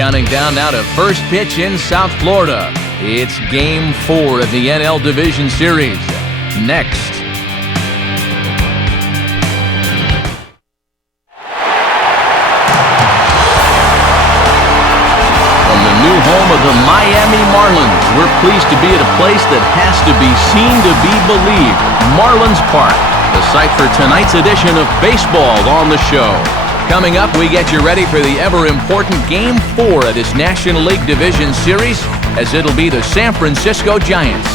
Counting down now to first pitch in South Florida. It's Game 4 of the NL Division Series. Next. From the new home of the Miami Marlins, we're pleased to be at a place that has to be seen to be believed. Marlins Park, the site for tonight's edition of Baseball on the Show. Coming up, we get you ready for the ever-important Game 4 of this National League Division Series, as it'll be the San Francisco Giants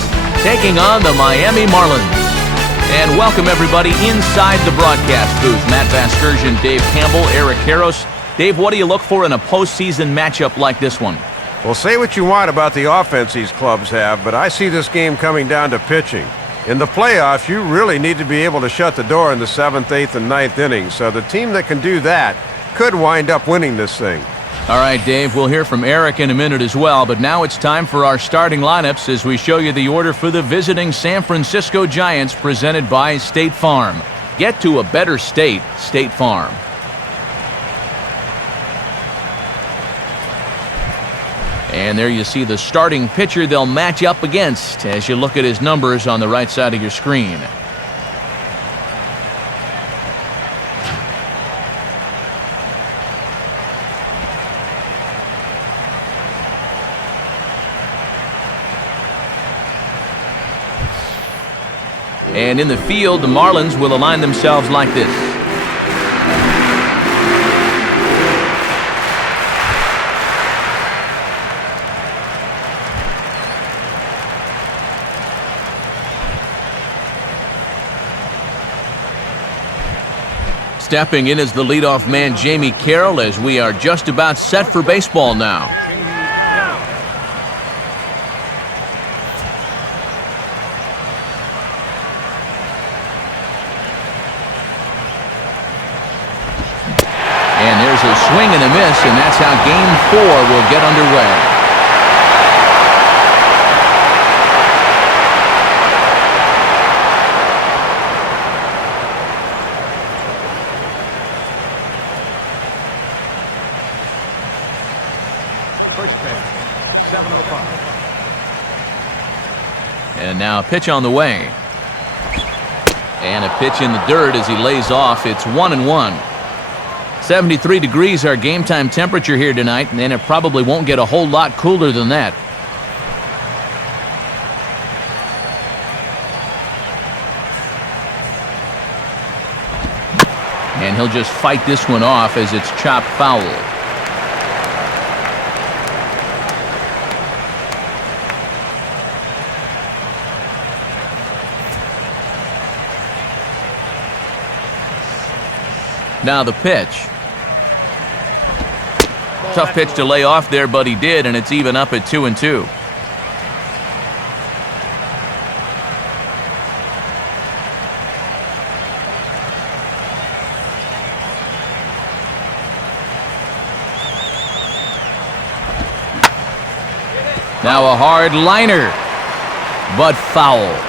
taking on the Miami Marlins. And welcome, everybody, inside the broadcast booth. Matt Vasgersian, Dave Campbell, Eric Karros. Dave, what do you look for in a postseason matchup like this one? Well, say what you want about the offense these clubs have, but I see this game coming down to pitching. In the playoffs, you really need to be able to shut the door in the 7th, 8th, and 9th innings. So the team that can do that could wind up winning this thing. All right, Dave, we'll hear from Eric in a minute as well, but now it's time for our starting lineups as we show you the order for the visiting San Francisco Giants presented by State Farm. Get to a better state, State Farm. And there you see the starting pitcher they'll match up against as you look at his numbers on the right side of your screen. And in the field, the Marlins will align themselves like this. Stepping in as the leadoff man, Jamie Carroll, as we are just about set for baseball now. And there's a swing and a miss, and that's how Game 4 will get underway. And now a pitch on the way. And a pitch in the dirt as he lays off. It's 1-1. 73 degrees our game time temperature here tonight, and it probably won't get a whole lot cooler than that. And he'll just fight this one off as it's chopped foul. Now the pitch. Tough pitch to lay off there, but he did, and it's even up at 2-2. Now a hard liner, but foul.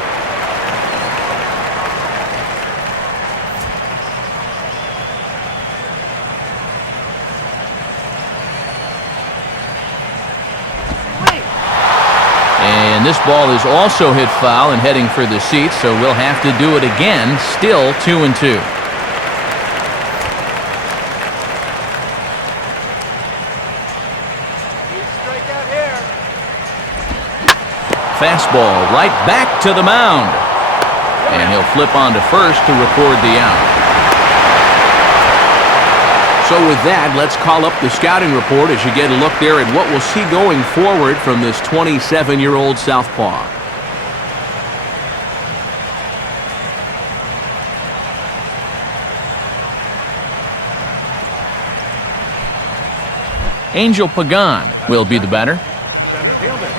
And this ball is also hit foul and heading for the seats, so we'll have to do it again. Still 2-2. Fastball right back to the mound. And he'll flip on to first to record the out. So with that, let's call up the scouting report as you get a look there at what we'll see going forward from this 27-year-old southpaw. Angel Pagan will be the batter. Center fielder,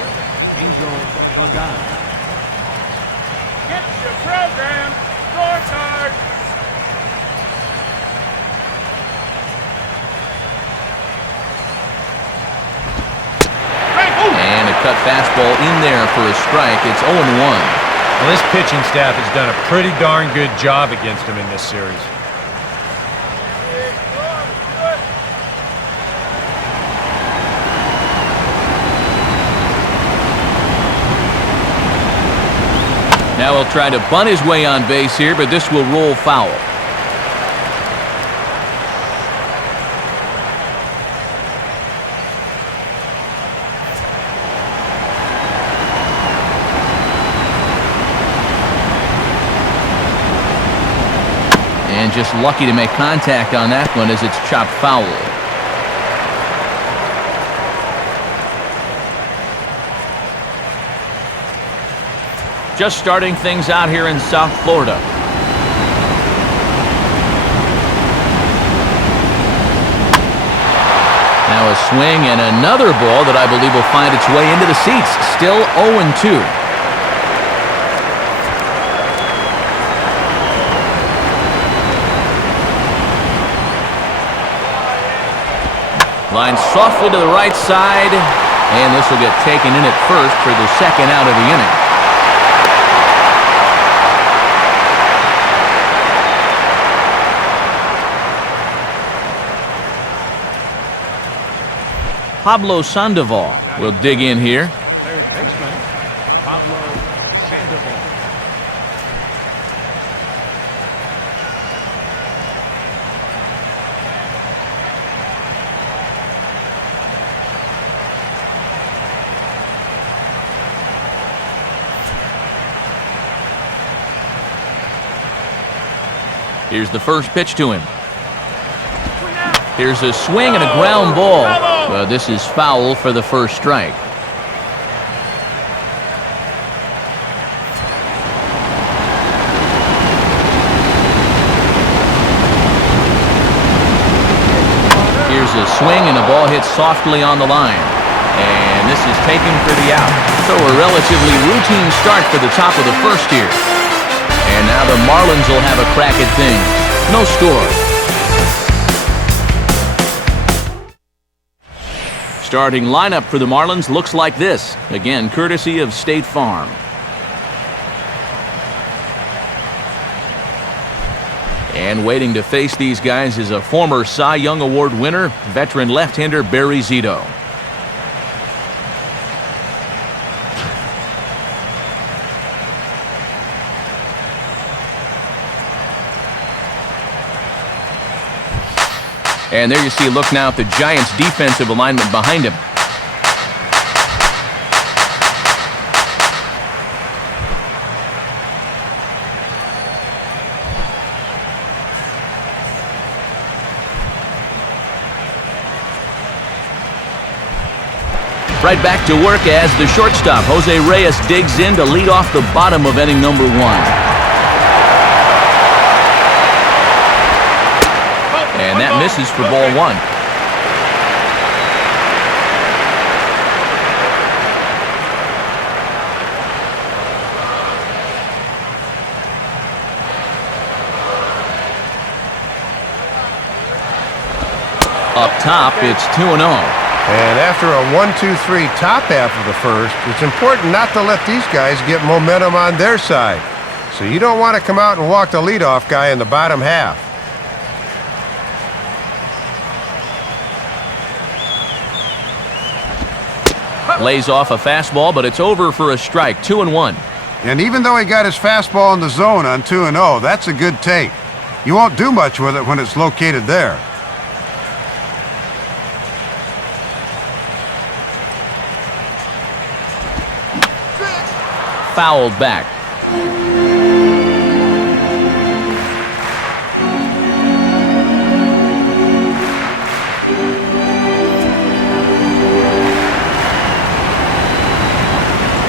Angel Pagan. Get your program, scorecard. And a cut fastball in there for a strike. It's 0-1. Well, this pitching staff has done a pretty darn good job against him in this series. Now he'll try to bunt his way on base here, but this will roll foul. And just lucky to make contact on that one as it's chopped foul. Just starting things out here in South Florida. Now a swing and another ball that I believe will find its way into the seats. Still 0-2. Line softly to the right side, and this will get taken in at first for the second out of the inning. Pablo Sandoval will dig in here. Third baseman, Pablo Sandoval. Here's the first pitch to him. Here's a swing and a ground ball. This is foul for the first strike. Here's a swing and the ball hits softly on the line. And this is taken for the out. So a relatively routine start for the top of the first here. And now the Marlins will have a crack at things. No score. Starting lineup for the Marlins looks like this. Again, courtesy of State Farm. And waiting to face these guys is a former Cy Young Award winner, veteran left-hander Barry Zito. And there you see a look now at the Giants' defensive alignment behind him. Right back to work as the shortstop, Jose Reyes, digs in to lead off the bottom of inning number 1. And that misses for ball 1. Up top, it's 2-0. And after a 1-2-3 top half of the first, it's important not to let these guys get momentum on their side. So you don't want to come out and walk the leadoff guy in the bottom half. Lays off a fastball, but it's over for a strike. 2-1. And even though he got his fastball in the zone on 2-0, that's a good take. You won't do much with it when it's located there. Fouled back.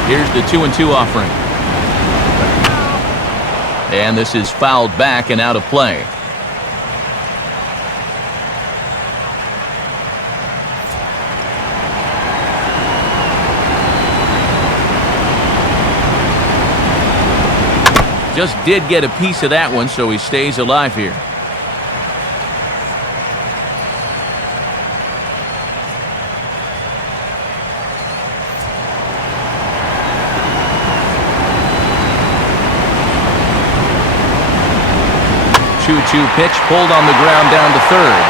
Here's the 2-2 offering. And this is fouled back and out of play. Just did get a piece of that one, so he stays alive here. Pitch pulled on the ground down to third.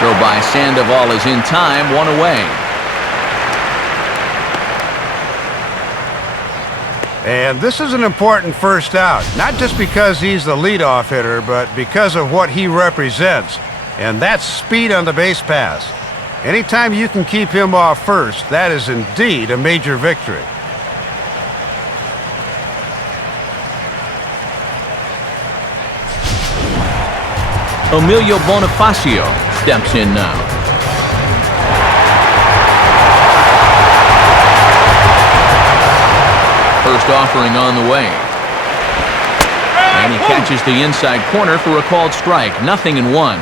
Throw by Sandoval is in time, 1 away. And this is an important first out, not just because he's the leadoff hitter, but because of what he represents, and that's speed on the base pass. Anytime you can keep him off first, that is indeed a major victory. Emilio Bonifacio steps in now. First offering on the way. And he catches the inside corner for a called strike. 0-1.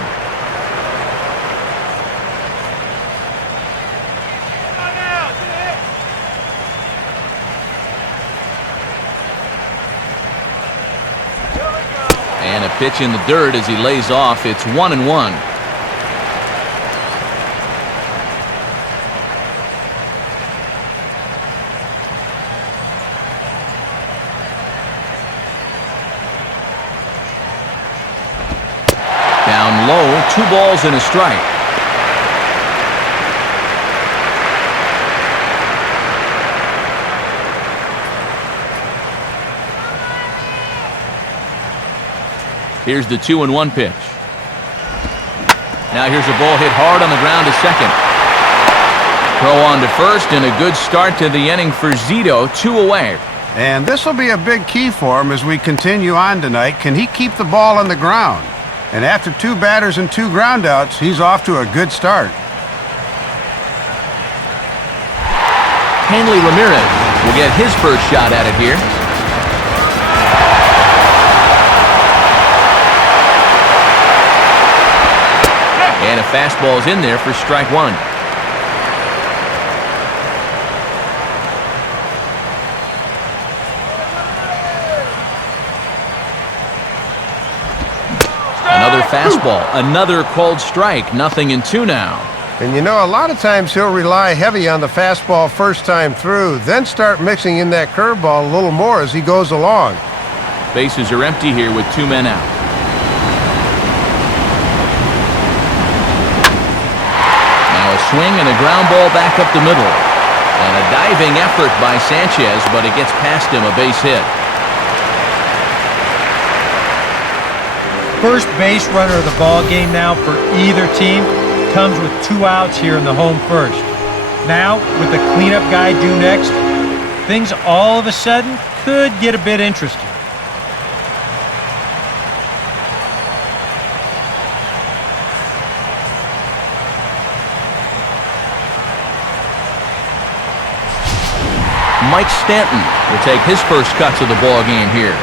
And a pitch in the dirt as he lays off. It's 1-1. Down low, 2 balls and a strike. Here's the 2-1 pitch. Now here's a ball hit hard on the ground to second. Throw on to first, and a good start to the inning for Zito, 2 away. And this will be a big key for him as we continue on tonight. Can he keep the ball on the ground? And after 2 batters and 2 groundouts, he's off to a good start. Hanley Ramirez will get his first shot at it here. And a fastball is in there for strike 1. Another fastball, another called strike. 0-2 now. And you know, a lot of times he'll rely heavy on the fastball first time through, then start mixing in that curveball a little more as he goes along. Bases are empty here with 2 men out. Now a swing and a ground ball back up the middle. And a diving effort by Sanchez, but it gets past him, a base hit. First base runner of the ball game now for either team comes with 2 outs here in the home first. Now, with the cleanup guy due next, things all of a sudden could get a bit interesting. Mike Stanton will take his first cuts of the ball game here.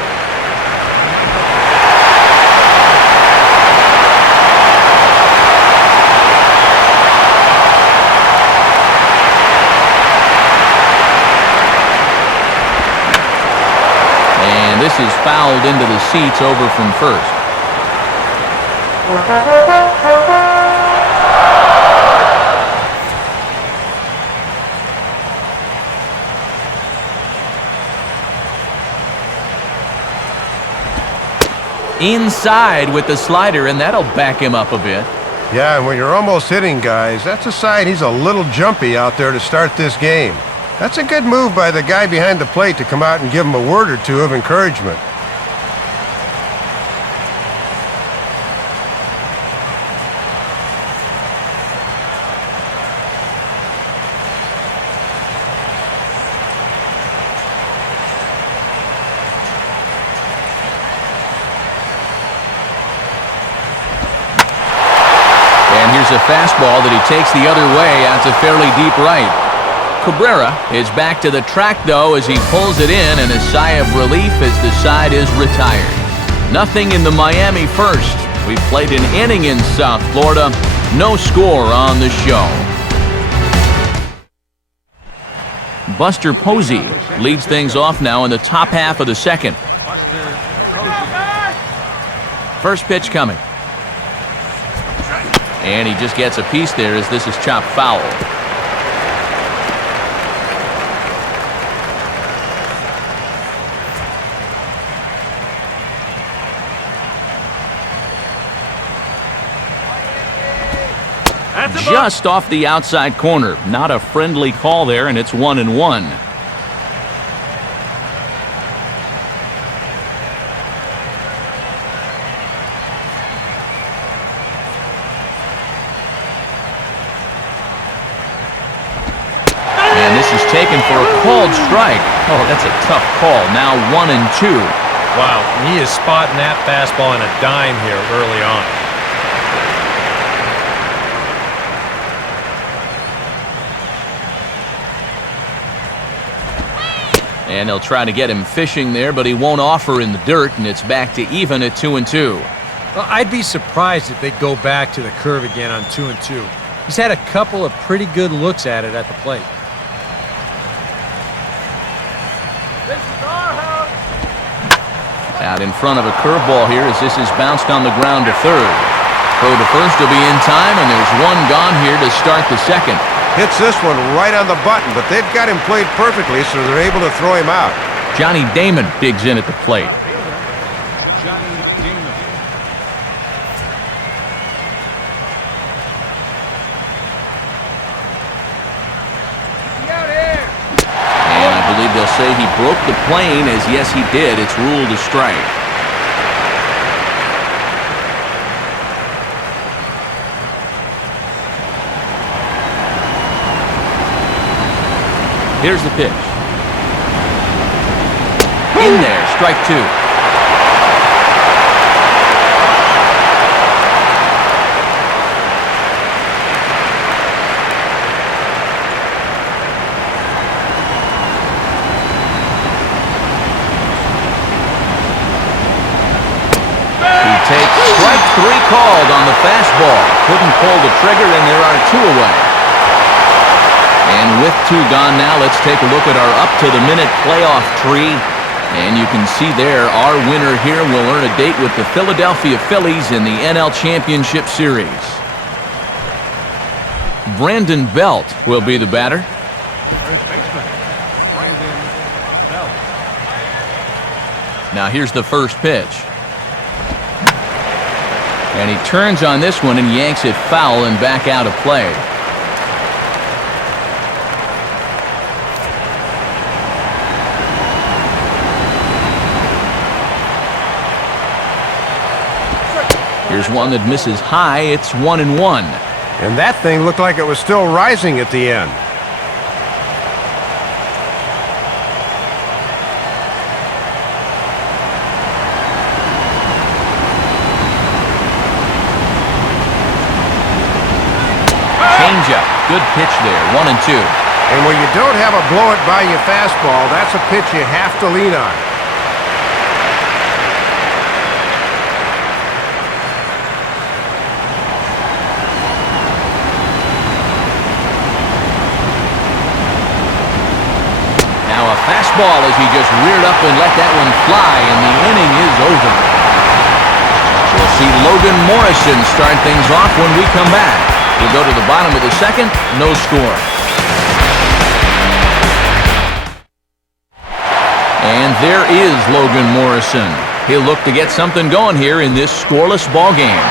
And this is fouled into the seats over from first. Inside with the slider, and that'll back him up a bit. Yeah, and when you're almost hitting guys, that's a sign he's a little jumpy out there to start this game. That's a good move by the guy behind the plate to come out and give him a word or 2 of encouragement. And here's a fastball that he takes the other way out to fairly deep right. Cabrera is back to the track, though, as he pulls it in, and a sigh of relief as the side is retired. Nothing in the Miami first. We played an inning in South Florida. No score on the show. Buster Posey leads things off now in the top half of the second. First pitch coming. And he just gets a piece there as this is chopped foul. Just off the outside corner. Not a friendly call there, and it's 1-1. And this is taken for a called strike. Oh, that's a tough call. Now 1-2. Wow, he is spotting that fastball on a dime here early on. And they'll try to get him fishing there, but he won't offer in the dirt, and it's back to even at 2-2. Well, I'd be surprised if they go back to the curve again on 2-2. He's had a couple of pretty good looks at it at the plate. Out in front of a curveball here as this is bounced on the ground to third. Throw to first will be in time, and there's one gone here to start the second. Hits this one right on the button, but they've got him played perfectly, so they're able to throw him out. Johnny Damon digs in at the plate. Johnny Damon. And I believe they'll say he broke the plane, as yes he did. It's ruled a strike. Here's the pitch. In there, strike two. He takes strike three called on the fastball. Couldn't pull the trigger, and there are two away. And with two gone now, let's take a look at our up-to-the-minute playoff tree. And you can see there, our winner here will earn a date with the Philadelphia Phillies in the NL Championship Series. Brandon Belt will be the batter. First baseman, Brandon Belt. Now here's the first pitch. And he turns on this one and yanks it foul and back out of play. Here's one that misses high. It's 1-1. And that thing looked like it was still rising at the end. Changeup. Good pitch there. 1-2. And when you don't have a blow-it-by-you fastball, that's a pitch you have to lean on. Fastball as he just reared up and let that one fly, and the inning is over. We'll see Logan Morrison start things off when we come back. We'll go to the bottom of the second, no score. And there is Logan Morrison. He'll look to get something going here in this scoreless ball game.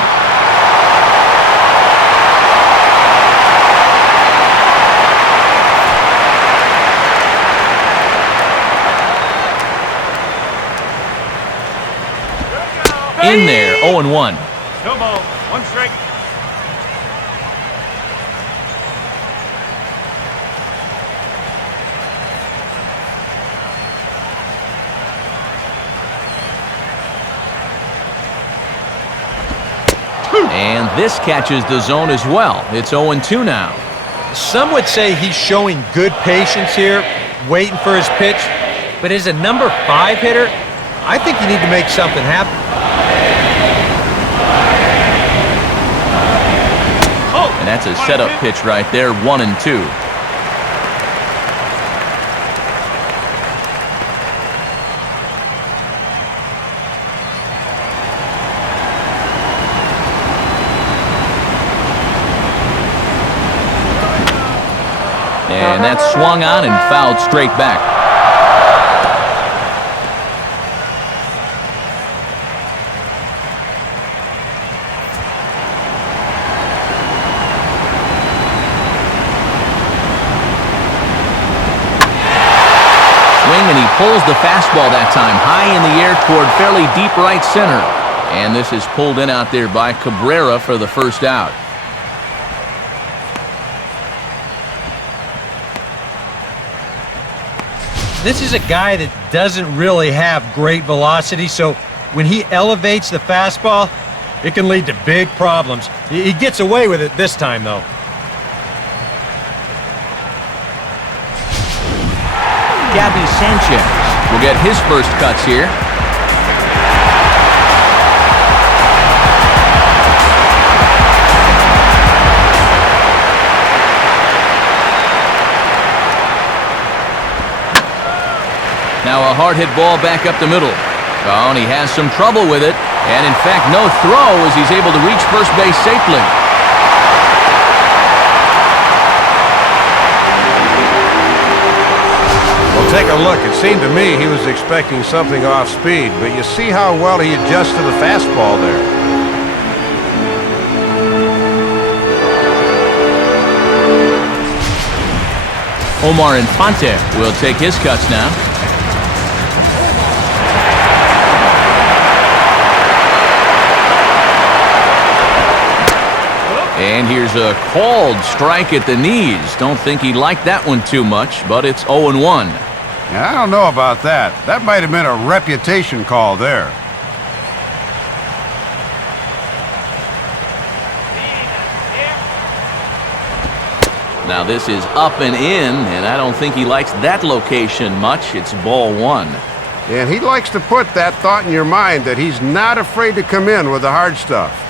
In there, 0-1. No ball, one strike. And this catches the zone as well. It's 0-2 now. Some would say he's showing good patience here, waiting for his pitch. But as a number 5 hitter, I think you need to make something happen. And that's a setup pitch right there, 1-2. And that's swung on and fouled straight back. And he pulls the fastball that time high in the air toward fairly deep right center. And this is pulled in out there by Cabrera for the first out. this is a guy that doesn't really have great velocity, so when he elevates the fastball, it can lead to big problems. He gets away with it this time, though. Gabby Sanchez will get his first cuts here. Now a hard hit ball back up the middle. Oh, and he has some trouble with it. And in fact, no throw as he's able to reach first base safely. Well, take a look. It seemed to me he was expecting something off speed, but you see how well he adjusts to the fastball there. Omar Infante will take his cuts now. And here's a called strike at the knees. Don't think he liked that one too much, but it's 0-1. Yeah, I don't know about that. That might have been a reputation call there. Now this is up and in, and I don't think he likes that location much. It's ball one. And he likes to put that thought in your mind that he's not afraid to come in with the hard stuff.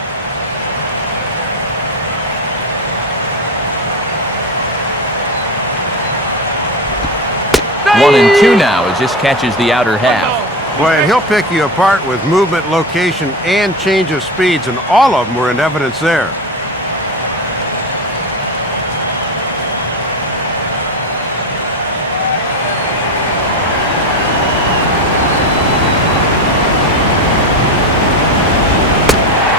1-2 now as this catches the outer half. Boy, and he'll pick you apart with movement, location, and change of speeds, and all of them were in evidence there.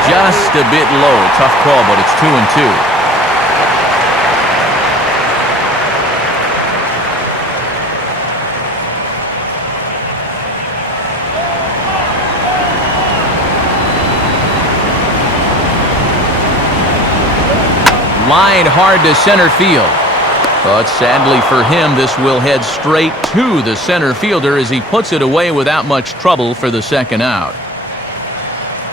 Just a bit low. Tough call, but it's 2-2. Lined hard to center field. But sadly for him, this will head straight to the center fielder as he puts it away without much trouble for the second out.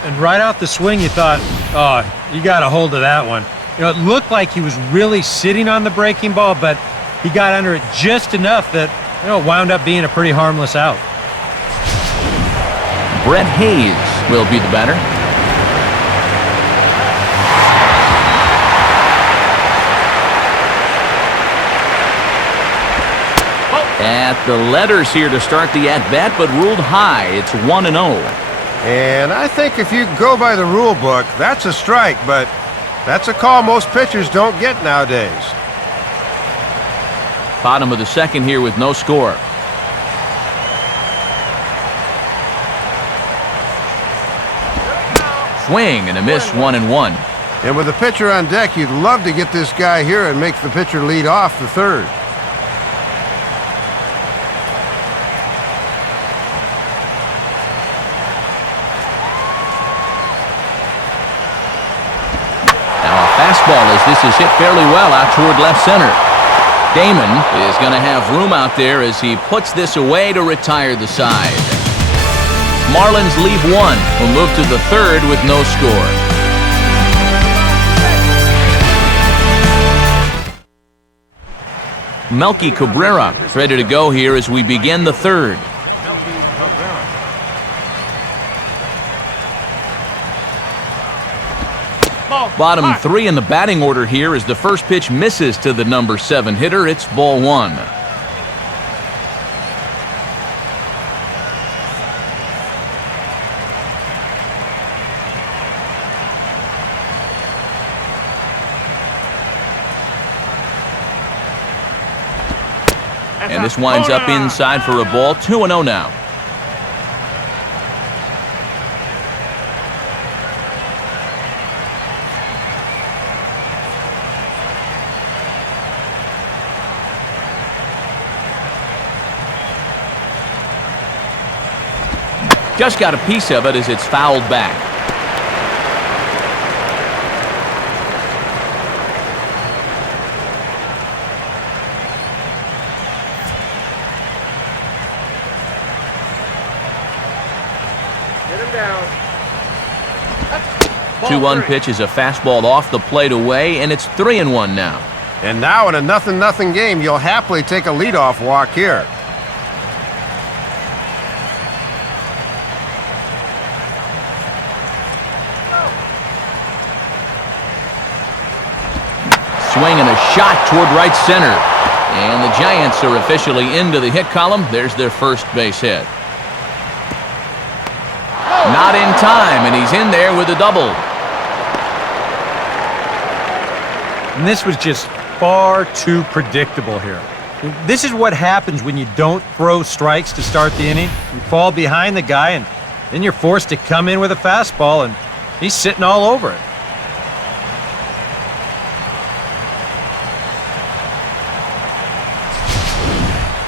And right off the swing, you thought, oh, you got a hold of that one. You know, it looked like he was really sitting on the breaking ball, but he got under it just enough that, you know, it wound up being a pretty harmless out. Brett Hayes will be the batter. At the letters here to start the at-bat, but ruled high. It's 1-0. And I think if you go by the rule book, that's a strike, but that's a call most pitchers don't get nowadays. Bottom of the second here with no score. Swing and a miss, 1-1. And with the pitcher on deck, you'd love to get this guy here and make the pitcher lead off the third. Fastball as this is hit fairly well out toward left center. Damon is going to have room out there as he puts this away to retire the side. Marlins leave one. Will move to the third with no score. Melky Cabrera is ready to go here as we begin the third. Bottom three in the batting order here as the first pitch misses to the number 7 hitter. It's ball one. And this winds up inside for a ball. 2-0 now. Just got a piece of it as it's fouled back. 2-1 pitch is a fastball off the plate away, and it's 3-1 now. And now in a 0-0 game, you'll happily take a leadoff walk here. Swing and a shot toward right center. And the Giants are officially into the hit column. There's their first base hit. Not in time, and he's in there with a double. And this was just far too predictable here. This is what happens when you don't throw strikes to start the inning. You fall behind the guy, and then you're forced to come in with a fastball, and he's sitting all over it.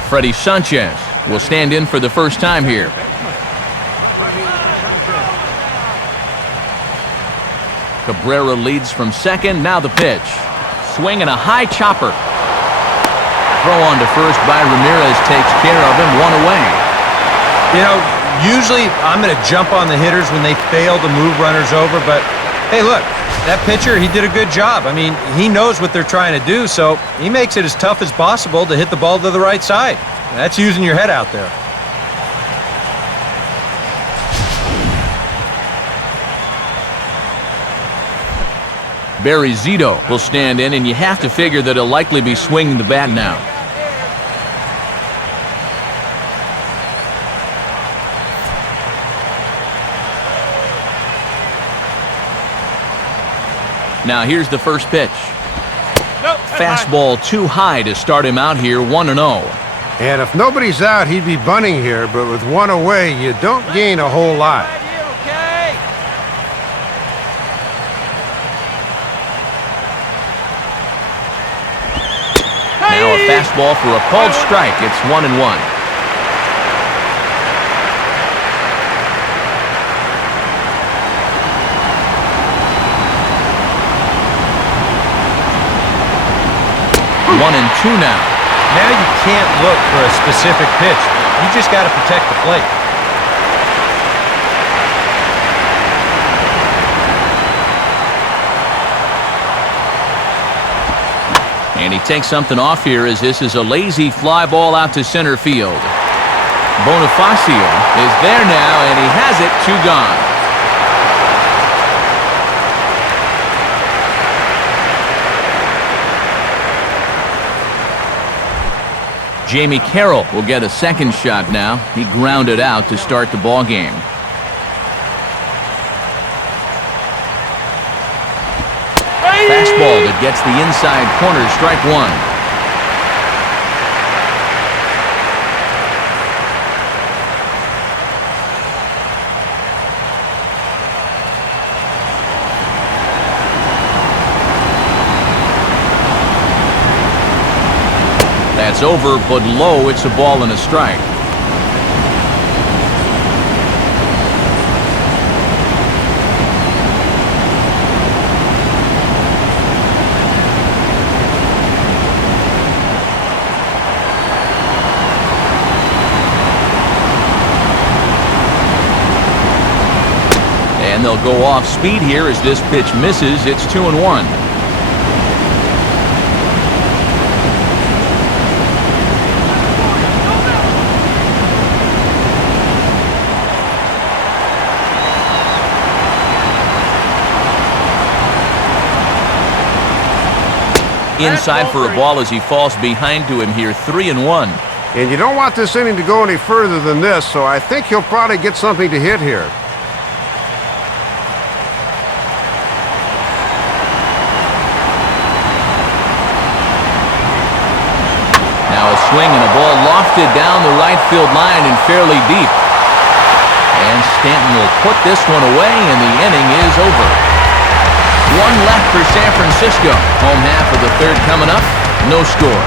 Freddie Sanchez will stand in for the first time here. Cabrera leads from second. Now the pitch. Swing and a high chopper. Throw on to first by Ramirez takes care of him. 1 away. You know, usually I'm going to jump on the hitters when they fail to move runners over, but hey, look, that pitcher, he did a good job. I mean, he knows what they're trying to do, so he makes it as tough as possible to hit the ball to the right side. That's using your head out there. Barry Zito will stand in, and you have to figure that he'll likely be swinging the bat now. Now here's the first pitch. Fastball too high to start him out here, 1-0. And if nobody's out, he'd be bunting here, but with 1 away, you don't gain a whole lot. Now a fastball for a called strike. It's 1-1. One and two now. Now you can't look for a specific pitch. You just got to protect the plate. And he takes something off here as this is a lazy fly ball out to center field. Bonifacio is there now, and he has it, 2 gone. Jamie Carroll will get a second shot now. He grounded out to start the ball game. Fastball that gets the inside corner, strike 1. That's over, but low. It's a ball and a strike. And they'll go off speed here as this pitch misses. It's 2-1. Inside for a ball as he falls behind to him here, 3-1. And you don't want this inning to go any further than this, so I think he'll probably get something to hit here. Now a swing and a ball lofted down the right field line and fairly deep. And Stanton will put this one away, and the inning is over. 1 left for San Francisco. Home half of the third coming up. No score.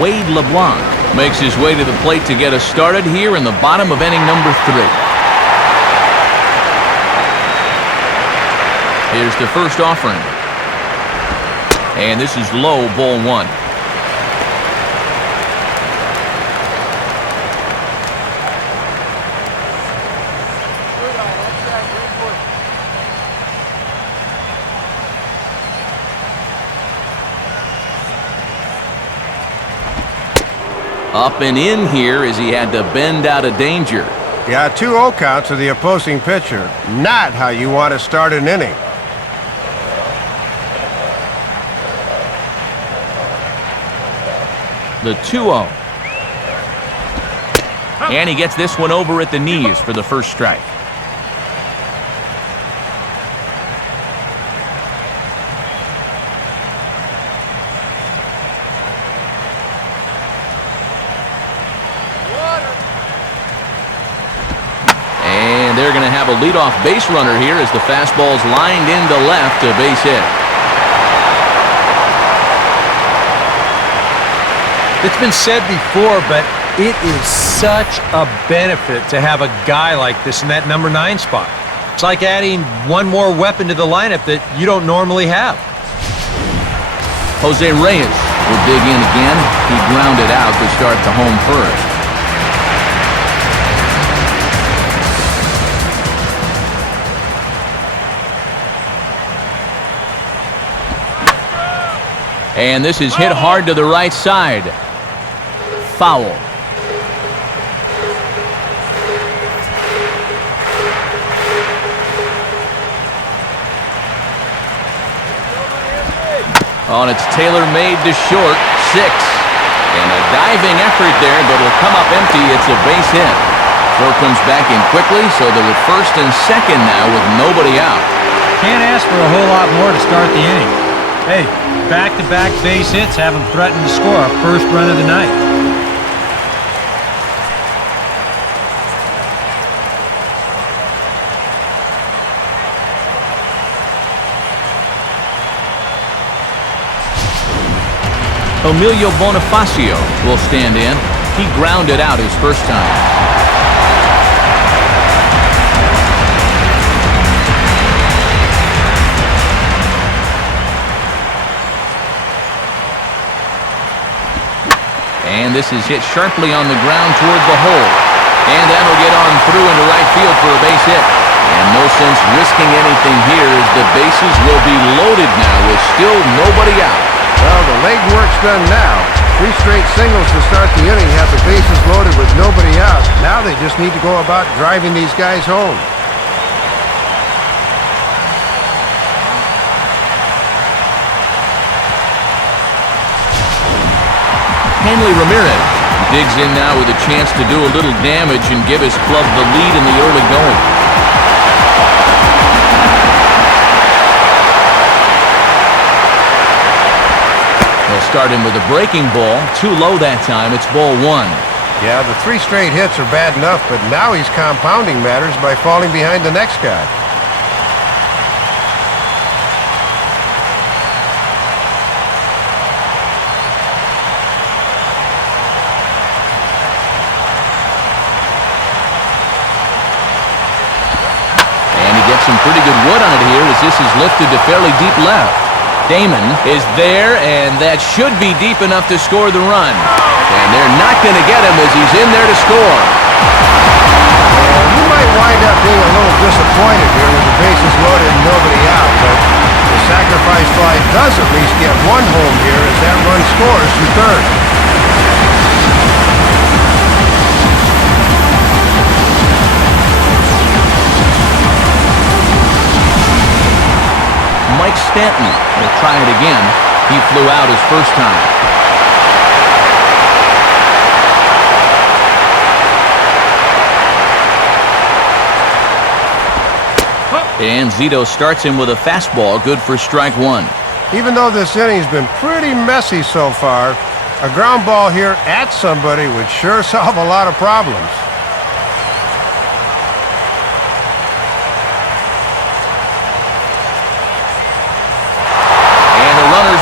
Wade LeBlanc makes his way to the plate to get us started here in the bottom of inning number 3. Here's the first offering. And this is low, ball 1. Up and in here as he had to bend out of danger. Yeah, 2-0 count to the opposing pitcher. Not how you want to start an inning. The 2-0. And he gets this one over at the knees for the first strike. And they're going to have a leadoff base runner here as the fastball's lined into left, a base hit. It's been said before, but it is such a benefit to have a guy like this in that number 9 spot. It's like adding one more weapon to the lineup that you don't normally have. Jose Reyes will dig in again. He grounded out to start the home first. And this is hit hard to the right side. Foul. Oh, and it's tailor-made to short, 6. And a diving effort there, but it'll come up empty. It's a base hit. Throw comes back in quickly, so they're at first and second now with nobody out. Can't ask for a whole lot more to start the inning. Hey, back-to-back base hits have him threaten to score a first run of the night. Emilio Bonifacio will stand in. He grounded out his first time. And this is hit sharply on the ground toward the hole. And that'll get on through into right field for a base hit. And no sense risking anything here as the bases will be loaded now with still nobody out. Well, the legwork's done now. 3 straight singles to start the inning have the bases loaded with nobody out. Now they just need to go about driving these guys home. Hanley Ramirez digs in now with a chance to do a little damage and give his club the lead in the early going. They'll start him with a breaking ball. Too low that time. It's ball 1. Yeah, the 3 straight hits are bad enough, but now he's compounding matters by falling behind the next guy. Some pretty good wood on it here as this is lifted to fairly deep left. Damon is there, and that should be deep enough to score the run. And they're not going to get him as he's in there to score. Well, you might wind up being a little disappointed here with the bases loaded and nobody out, but the sacrifice fly does at least get 1 home here as that run scores to third. Mike Stanton will try it again. He flew out his first time. And Zito starts him with a fastball, good for strike 1. Even though this inning's been pretty messy so far, a ground ball here at somebody would sure solve a lot of problems.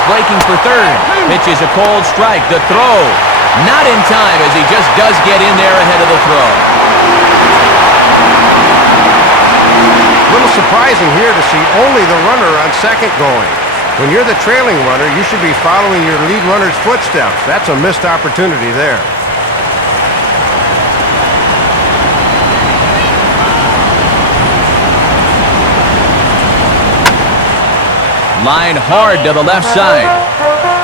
Breaking for third. Pitches a cold strike. The throw. Not in time as he just does get in there ahead of the throw. A little surprising here to see only the runner on second going. When you're the trailing runner, you should be following your lead runner's footsteps. That's a missed opportunity there. Line hard to the left side,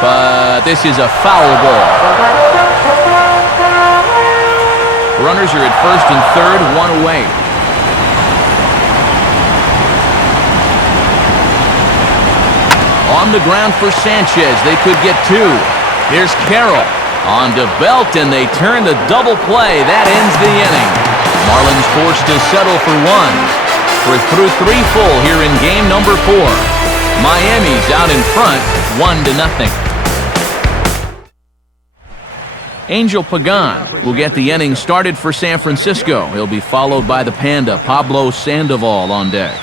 but this is a foul ball. Runners are at first and third, one away. On the ground for Sanchez. They could get two. Here's Carroll. On to Belt, and they turn the double play. That ends the inning. Marlins forced to settle for one. We're through 3 full here in game number 4. Miami's out in front, 1-0. Angel Pagan will get the inning started for San Francisco. He'll be followed by the Panda, Pablo Sandoval, on deck.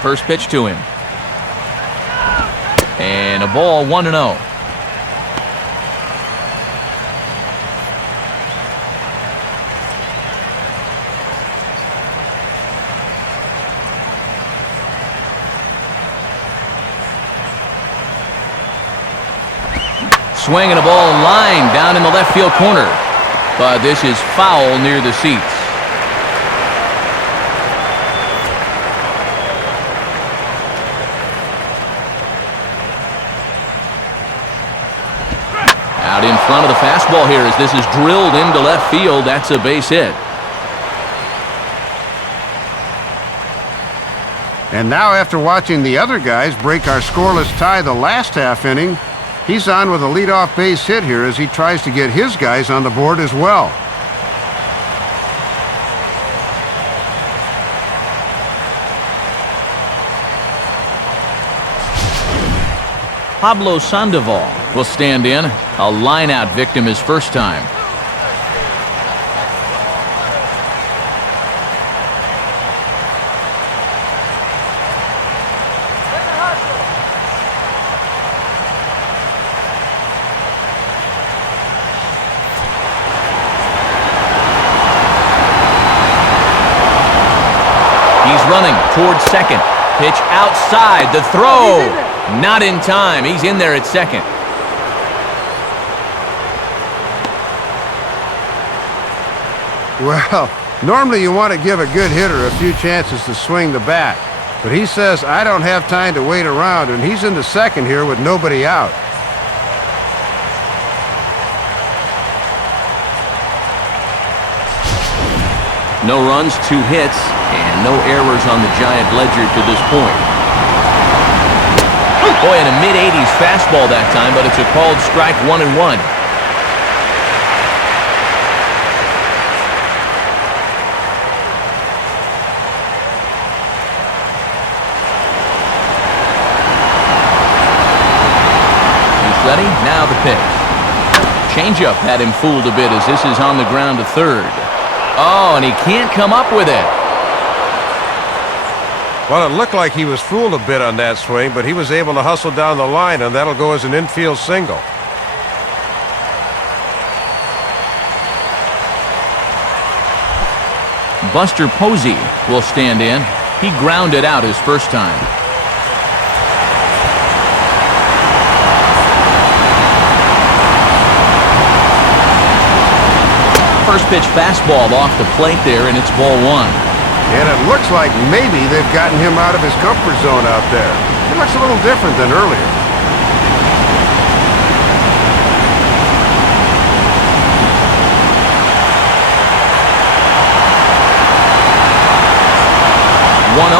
First pitch to him. And a ball, 1-0. Swinging a ball line down in the left field corner. But this is foul near the seats. Out in front of the fastball here as this is drilled into left field. That's a base hit. And now, after watching the other guys break our scoreless tie the last half inning, he's on with a leadoff base hit here as he tries to get his guys on the board as well. Pablo Sandoval will stand in. A line-out victim his first time. He's running towards second. Pitch outside. The throw. Not in time. He's in there at second. Well, normally you want to give a good hitter a few chances to swing the bat. But he says, I don't have time to wait around, and he's into second here with nobody out. No runs, 2 hits, and no errors on the Giant ledger to this point. Boy, in a mid-80s fastball that time, but it's a called strike, 1-1. He's ready, now the pitch. Changeup had him fooled a bit as this is on the ground to third. Oh, and he can't come up with it. Well, it looked like he was fooled a bit on that swing, but he was able to hustle down the line, and that'll go as an infield single. Buster Posey will stand in. He grounded out his first time. First pitch fastball off the plate there, and it's ball 1. And it looks like maybe they've gotten him out of his comfort zone out there. He looks a little different than earlier.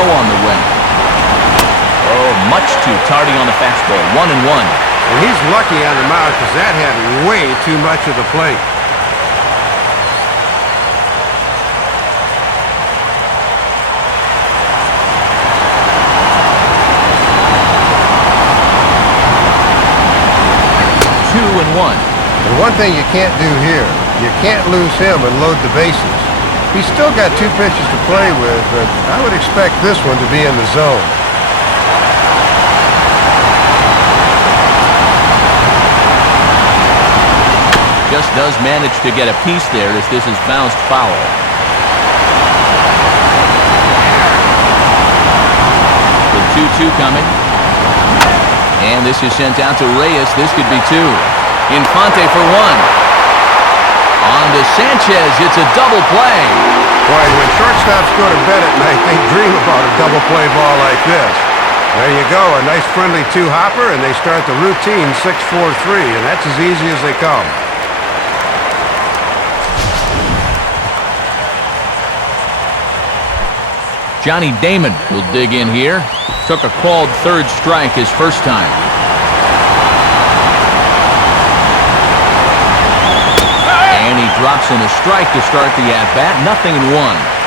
On the way. Oh, much too tardy on the fastball. 1-1. And he's lucky on the mound because that had way too much of the plate. And one thing you can't do here, you can't lose him and load the bases. He's still got 2 pitches to play with, but I would expect this one to be in the zone. Just does manage to get a piece there as this is bounced foul. The 2-2 coming. And this is sent out to Reyes. This could be 2. Infante for 1. On to Sanchez. It's a double play. Boy, when shortstops go to bed at night, they dream about a double play ball like this. There you go, a nice friendly two-hopper, and they start the routine 6-4-3, and that's as easy as they come. Johnny Damon will dig in here. Took a called third strike his first time. And he drops in a strike to start the at-bat. 0-1.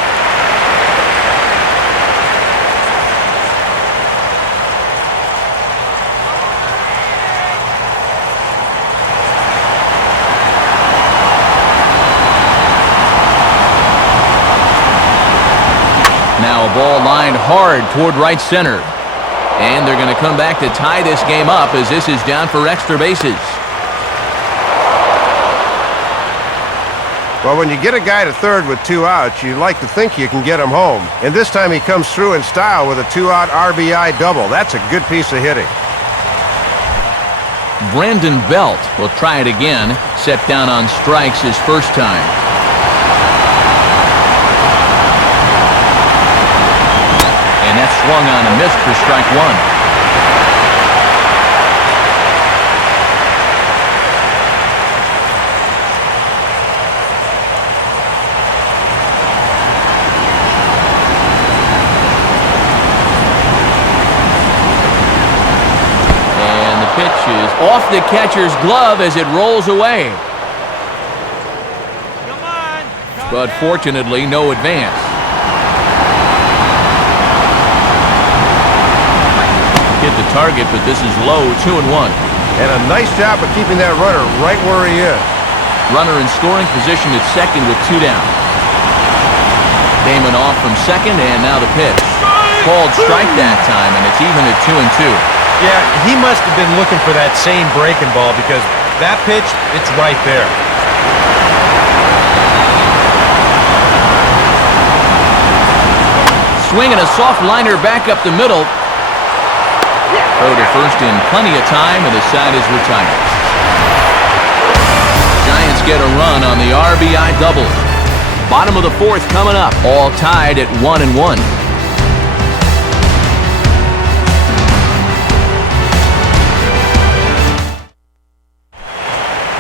Now a ball lined hard toward right center. And they're going to come back to tie this game up as this is down for extra bases. Well, when you get a guy to third with 2 outs, you like to think you can get him home. And this time he comes through in style with a 2-out RBI double. That's a good piece of hitting. Brandon Belt will try it again. Set down on strikes his first time. And that's swung on and missed for strike 1. Off the catcher's glove as it rolls away. Come on. But fortunately, no advance. Hit the target, but this is low, 2-1. And a nice job of keeping that runner right where he is. Runner in scoring position at second with 2 down. Damon off from second, and now the pitch. Called strike that time, and it's even at 2-2. Yeah, he must have been looking for that same breaking ball because that pitch, it's right there. Swinging a soft liner back up the middle. Throw to first in plenty of time, and the side is retired. Giants get a run on the RBI double. Bottom of the 4th coming up, all tied at 1-1.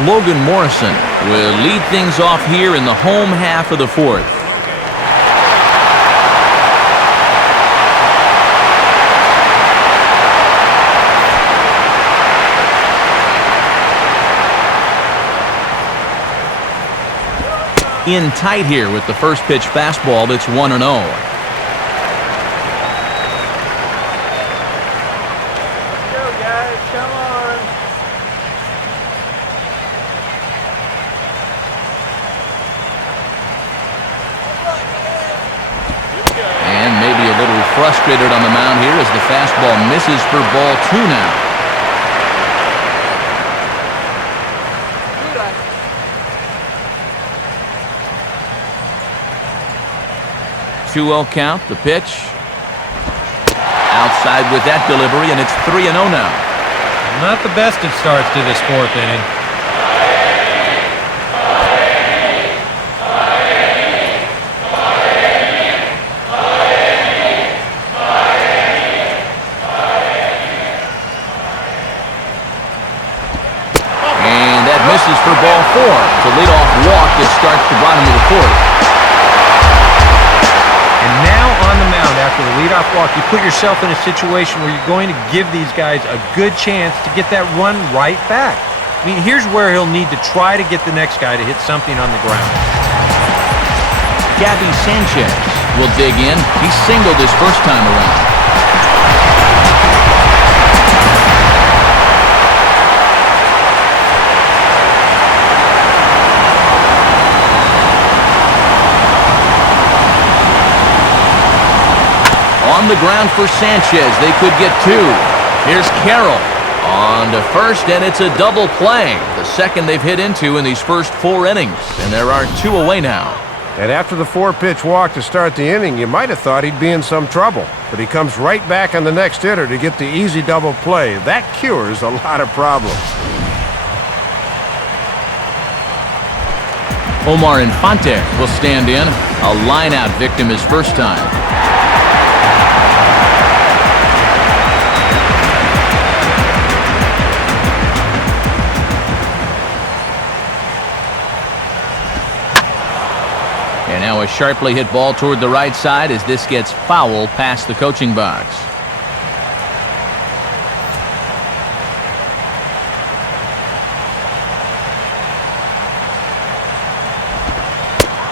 Logan Morrison will lead things off here in the home half of the 4th. In tight here with the first pitch fastball that's 1-0. Frustrated on the mound here as the fastball misses for ball 2 now. Two-0 count, the pitch. Outside with that delivery, and it's 3-0 now. Not the best of starts to this 4th inning. For ball 4. It's a leadoff walk that starts the bottom of the 4th. And now on the mound after the leadoff walk, you put yourself in a situation where you're going to give these guys a good chance to get that run right back. I mean, here's where he'll need to try to get the next guy to hit something on the ground. Gabby Sanchez will dig in. He singled his first time around. On the ground for Sanchez. They could get 2. Here's Carroll on to first, and it's a double play. The second they've hit into in these first 4 innings, and there are 2 away now. And after the 4-pitch walk to start the inning, you might have thought he'd be in some trouble. But he comes right back on the next hitter to get the easy double play. That cures a lot of problems. Omar Infante will stand in. A line-out victim his first time. sharply hit ball toward the right side as this gets foul past the coaching box.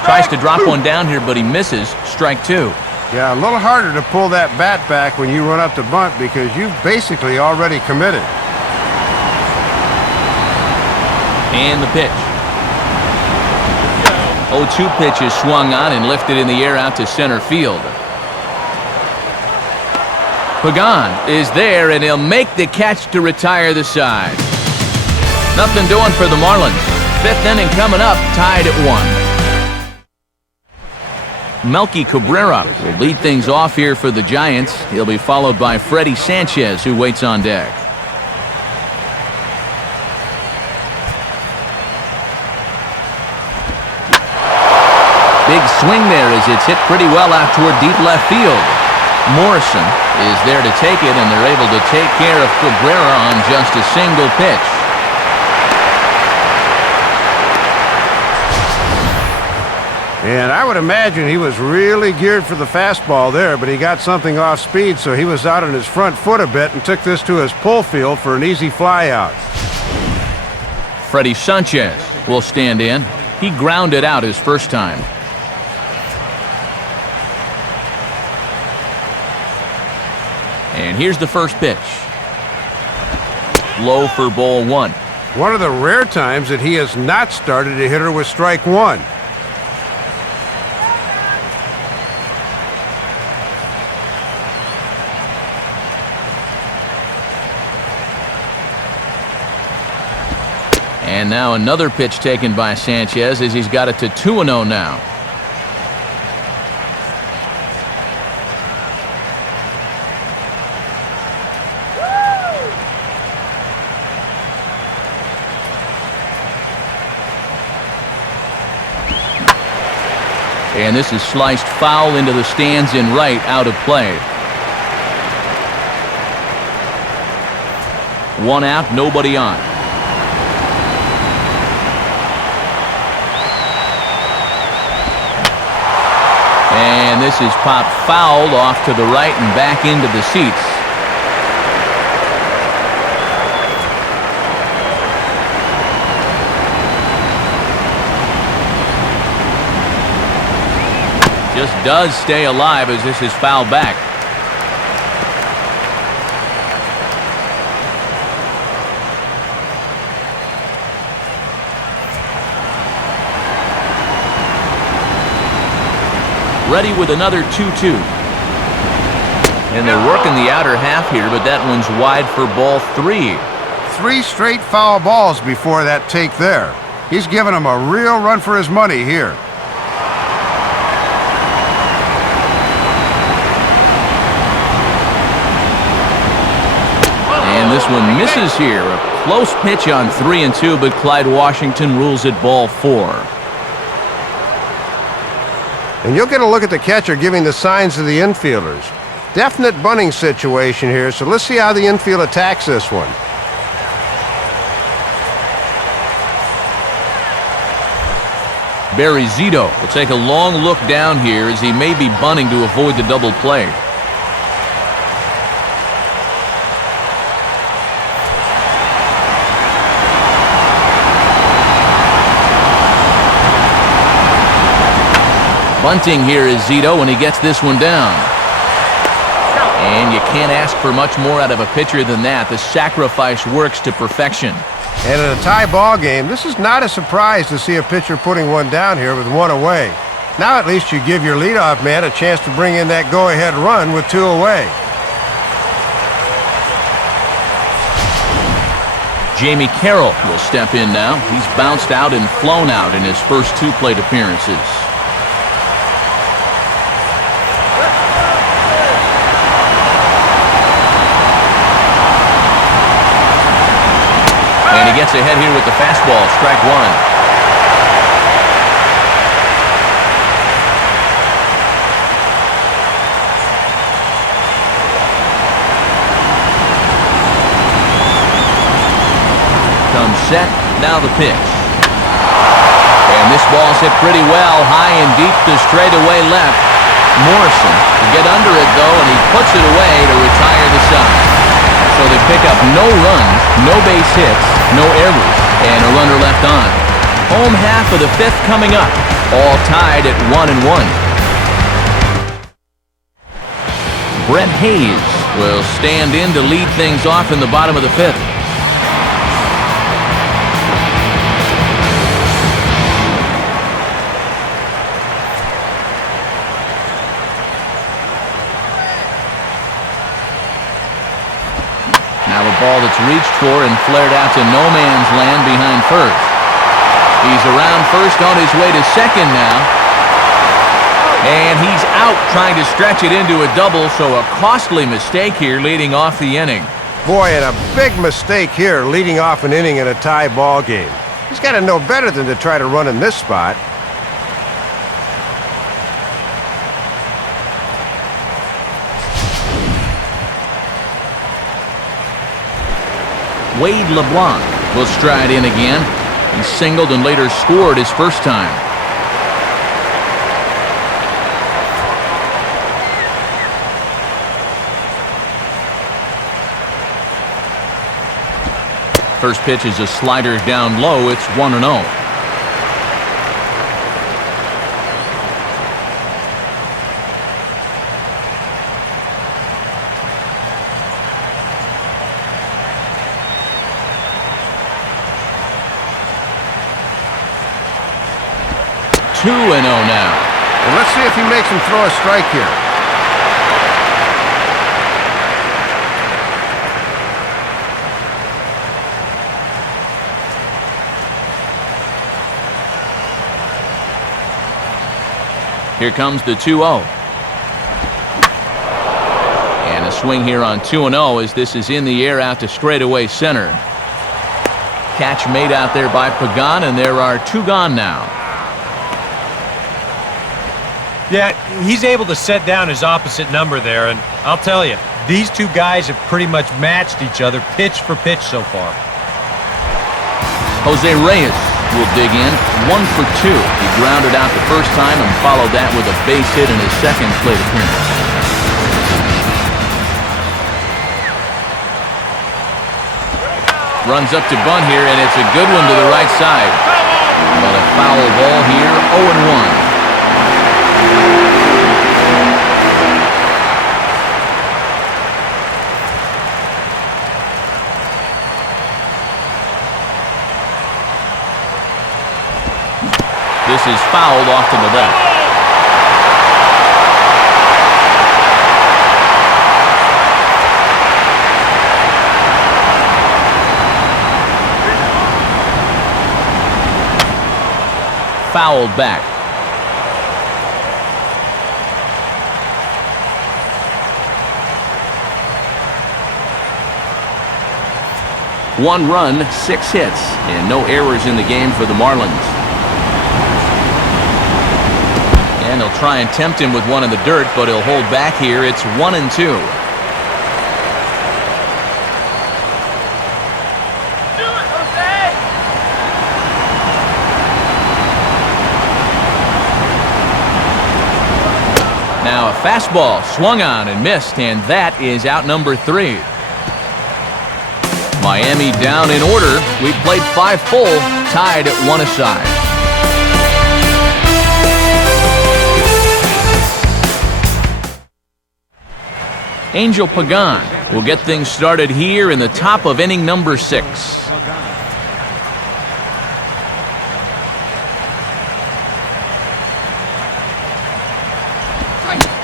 Tries to drop one down here, but he misses. Strike two. Yeah, a little harder to pull that bat back when you run up to bunt because you've basically already committed. And the pitch. 0-2 pitch is swung on and lifted in the air out to center field. Pagan is there, and he'll make the catch to retire the side. Nothing doing for the Marlins. Fifth inning coming up, tied at 1. Melky Cabrera will lead things off here for the Giants. He'll be followed by Freddie Sanchez, who waits on deck. Big swing there as it's hit pretty well out toward deep left field. Morrison is there to take it, and they're able to take care of Cabrera on just a single pitch. And I would imagine he was really geared for the fastball there, but he got something off speed, so he was out on his front foot a bit and took this to his pull field for an easy fly out. Freddie Sanchez will stand in. He grounded out his first time. And here's the first pitch. Low for ball one. One of the rare times that he has not started a hitter with strike one. And now another pitch taken by Sanchez as he's got it to 2-0 now. And this is sliced foul into the stands in right, out of play. One out, nobody on. And this is popped fouled off to the right and back into the seats. Just does stay alive as this is fouled back. Ready with another 2-2. And they're working the outer half here, but that one's wide for ball three. 3 straight foul balls before that take there. He's giving him a real run for his money here. And this one misses here. A close pitch on 3-2, but Clyde Washington rules it ball 4. And you'll get a look at the catcher giving the signs to the infielders. Definite bunting situation here, so let's see how the infield attacks this one. Barry Zito will take a long look down here as he may be bunting to avoid the double play. Bunting here is Zito when he gets this one down. And you can't ask for much more out of a pitcher than that. The sacrifice works to perfection. And in a tie ball game, this is not a surprise to see a pitcher putting one down here with 1 away. Now at least you give your leadoff man a chance to bring in that go-ahead run with 2 away. Jamie Carroll will step in now. He's bounced out and flown out in his first 2 plate appearances. And he gets ahead here with the fastball, strike 1. Comes set, now the pitch. And this ball's hit pretty well, high and deep to straightaway left. Morrison will get under it, though, and he puts it away to retire the side. So they pick up no runs, no base hits, no errors, and a runner left on. Home half of the fifth coming up, all tied at 1-1. Brett Hayes will stand in to lead things off in the bottom of the fifth. Now a ball that's reached for and flared out to no man's land behind first. He's around first on his way to second now. And he's out trying to stretch it into a double, so a costly mistake here leading off the inning. Boy, and a big mistake here leading off an inning in a tie ball game. He's got to know better than to try to run in this spot. Wade LeBlanc will stride in again. He singled and later scored his first time. First pitch is a slider down low. It's 1-0. Now. And let's see if he makes him throw a strike here. Here comes the 2-0. And a swing here on 2-0 as this is in the air out to straightaway center. Catch made out there by Pagan, and there are two gone now. Yeah, he's able to set down his opposite number there, and I'll tell you, these two guys have pretty much matched each other pitch for pitch so far. Jose Reyes will dig in, 1 for 2. He grounded out the first time and followed that with a base hit in his second plate appearance. Runs up to bunt here, and it's a good one to the right side. But a foul ball here, 0-1. This is fouled off to the left. Fouled back. One run, 6 hits, and no errors in the game for the Marlins. And they'll try and tempt him with one in the dirt, but he'll hold back here. It's 1-2. Now a fastball swung on and missed, and that is out number 3. Miami down in order. We've played 5 full, tied at 1 aside. Angel Pagan will get things started here in the top of inning number 6.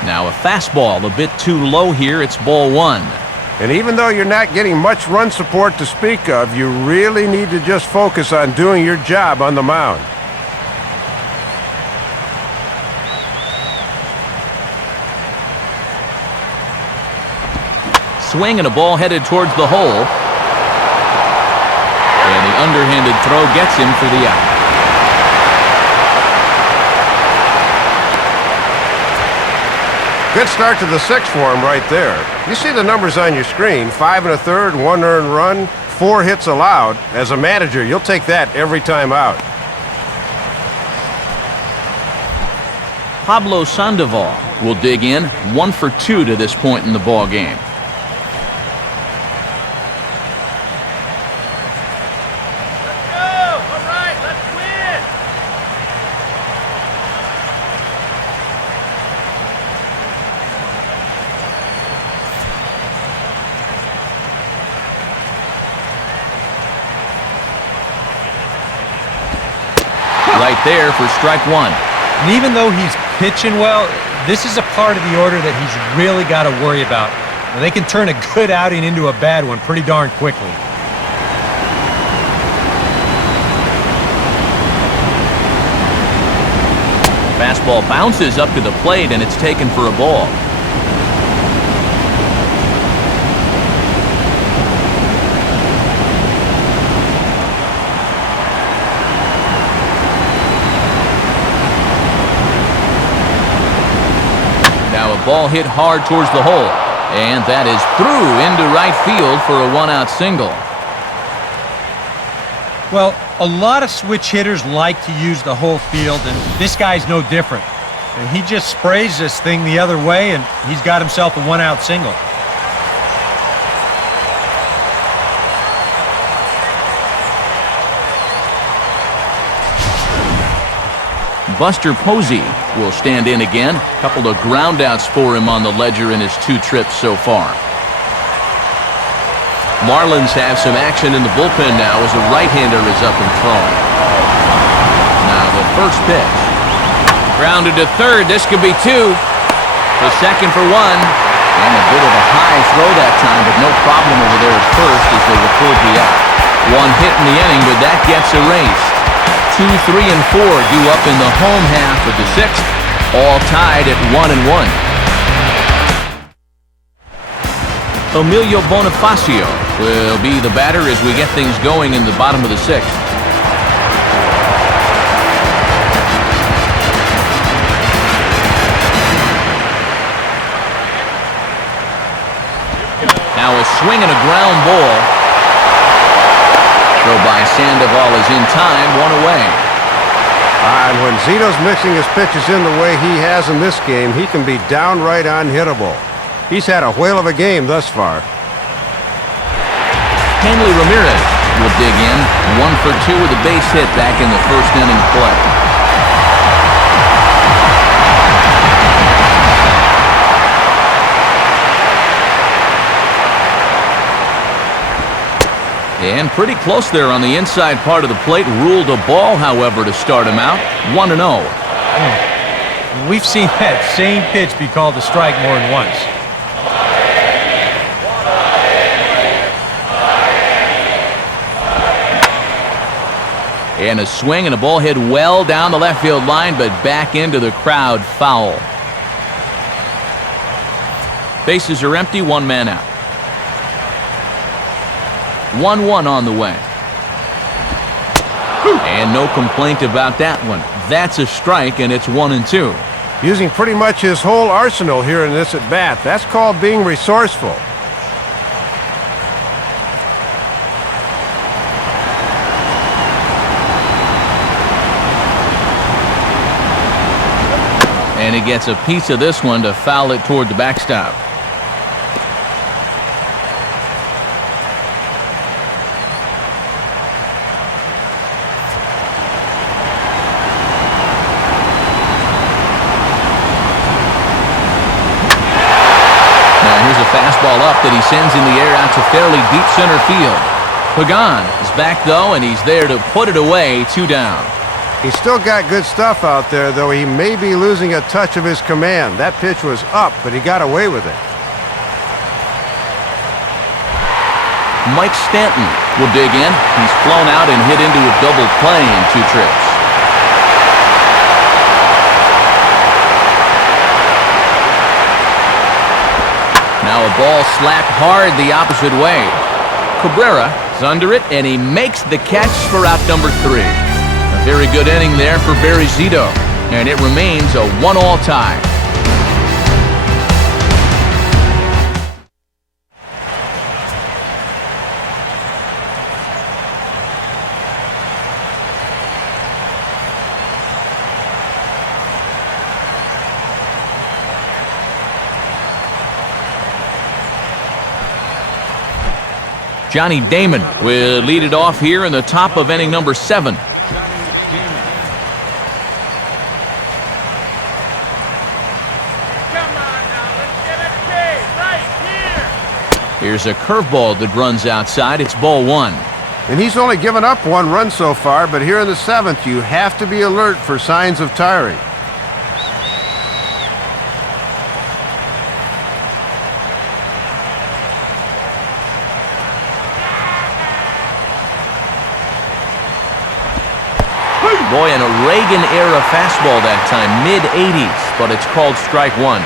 Now a fastball a bit too low here. It's ball 1. And even though you're not getting much run support to speak of, you really need to just focus on doing your job on the mound. Swing and a ball headed towards the hole. And the underhanded throw gets him for the out. Good start to the 6th for him right there. You see the numbers on your screen, 5 1/3, 1 earned run, 4 hits allowed. As a manager, you'll take that every time out. Pablo Sandoval will dig in, 1 for 2 to this point in the ball game. Right there for strike 1. And even though he's pitching well, this is a part of the order that he's really got to worry about. Now, they can turn a good outing into a bad one pretty darn quickly. Fastball bounces up to the plate, and it's taken for a ball. Now a ball hit hard towards the hole, and that is through into right field for a 1-out single. Well, a lot of switch hitters like to use the whole field, and this guy's no different. And he just sprays this thing the other way, and he's got himself a 1-out single. Buster Posey will stand in again. A couple of groundouts for him on the ledger in his 2 trips so far. Marlins have some action in the bullpen now as a right-hander is up and throwing. Now the first pitch. Grounded to third. This could be 2. The second for 1. And a bit of a high throw that time, but no problem over there at first as they record the out. 1 hit in the inning, but that gets erased. 2, 3, and 4 due up in the home half of the 6th, all tied at 1-1. Emilio Bonifacio will be the batter as we get things going in the bottom of the 6th. Now a swing and a ground ball. Throw by Sandoval is in time, 1 away. And when Zito's mixing his pitches in the way he has in this game, he can be downright unhittable. He's had a whale of a game thus far. Hanley Ramirez will dig in, 1 for 2 with a base hit back in the first inning play. And pretty close there on the inside part of the plate. Ruled a ball, however, to start him out. 1-0. We've seen that same pitch be called a strike more than once. And a swing and a ball hit well down the left field line, but back into the crowd, foul. Bases are empty, 1 man out. 1-1 on the way. And no complaint about that one. That's a strike, and it's 1-2. Using pretty much his whole arsenal here in this at-bat. That's called being resourceful. And he gets a piece of this one to foul it toward the backstop. Fastball up that he sends in the air out to fairly deep center field. Pagan is back, though, and he's there to put it away, 2 down. He's still got good stuff out there, though he may be losing a touch of his command. That pitch was up, but he got away with it. Mike Stanton will dig in. He's flown out and hit into a double play in 2 trips. Now a ball slapped hard the opposite way. Cabrera is under it, and he makes the catch for out number 3. A very good inning there for Barry Zito, and it remains a 1-all tie. Johnny Damon will lead it off here in the top of inning number 7. Johnny Damon. Come on now, let's get a K right here. Here's a curveball that runs outside. It's ball 1. And he's only given up 1 run so far, but here in the 7th, you have to be alert for signs of tiring. Boy, and a Reagan-era fastball that time, mid-80s, but it's called strike 1.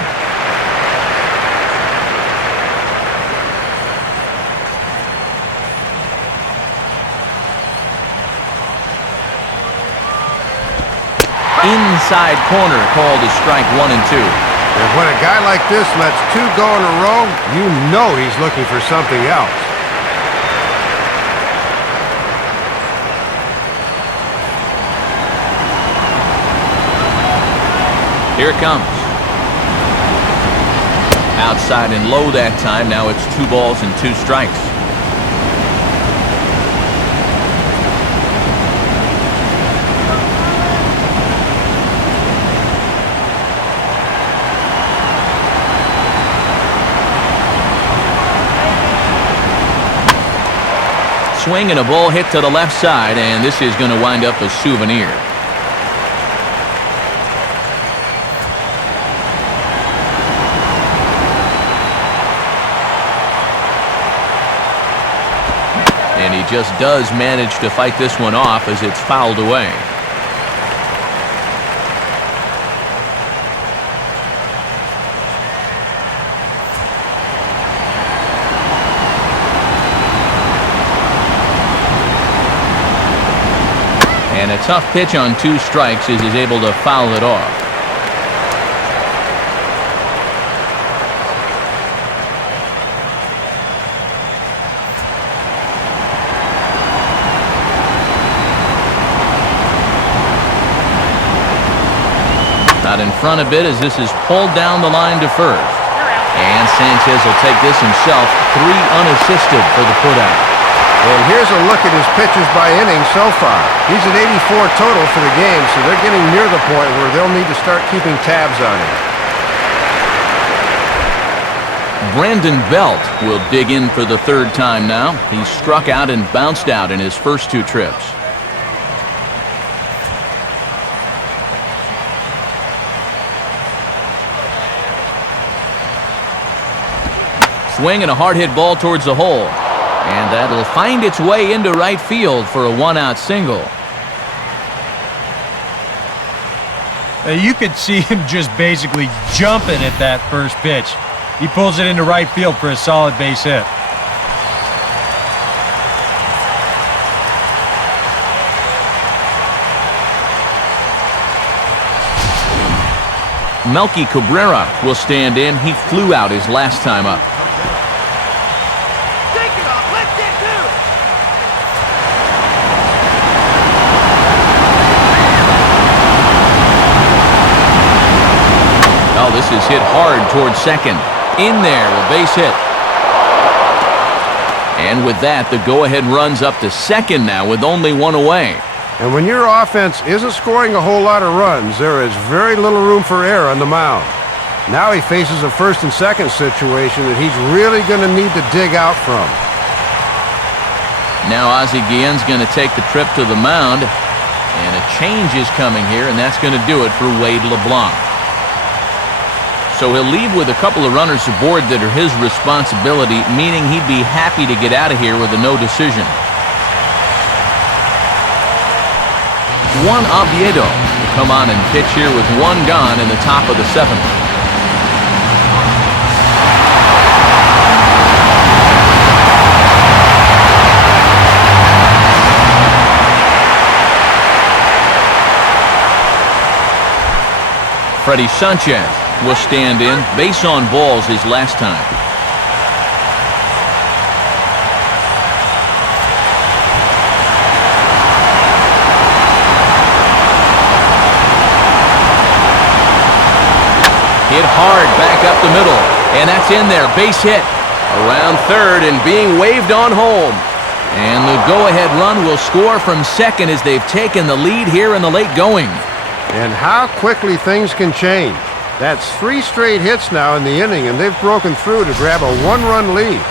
Inside corner called as strike 1 and 2. And when a guy like this lets 2 go in a row, you know he's looking for something else. Here it comes. Outside and low that time. Now it's 2 balls and 2 strikes. Swing and a ball hit to the left side, and this is going to wind up a souvenir. And he just does manage to fight this one off as it's fouled away. And a tough pitch on 2 strikes as he's able to foul it off. Out in front a bit as this is pulled down the line to first. And Sanchez will take this himself. 3 unassisted for the putout. And here's a look at his pitches by inning so far. He's at 84 total for the game, so they're getting near the point where they'll need to start keeping tabs on him. Brandon Belt will dig in for the 3rd time now. He struck out and bounced out in his first 2 trips. Swing and a hard hit ball towards the hole. And that'll find its way into right field for a 1-out single. You could see him just basically jumping at that first pitch. He pulls it into right field for a solid base hit. Melky Cabrera will stand in. He flew out his last time up. Oh, this is hit hard towards second. In there, a base hit. And with that, the go-ahead runs up to second now with only 1 away. And when your offense isn't scoring a whole lot of runs, there is very little room for error on the mound. Now he faces a 1st and 2nd situation that he's really going to need to dig out from. Now Ozzie Guillen's going to take the trip to the mound. And a change is coming here, and that's going to do it for Wade LeBlanc. So he'll leave with a couple of runners aboard that are his responsibility, meaning he'd be happy to get out of here with a no decision. Juan Oviedo will come on and pitch here with 1 gone in the top of the 7th. Freddie Sanchez will stand in. Base on balls his last time. Hit hard back up the middle, and that's in there. Base hit. Around third and being waved on home. And the go-ahead run will score from second as they've taken the lead here in the late going. And how quickly things can change. That's 3 straight hits now in the inning, and they've broken through to grab a 1-run lead.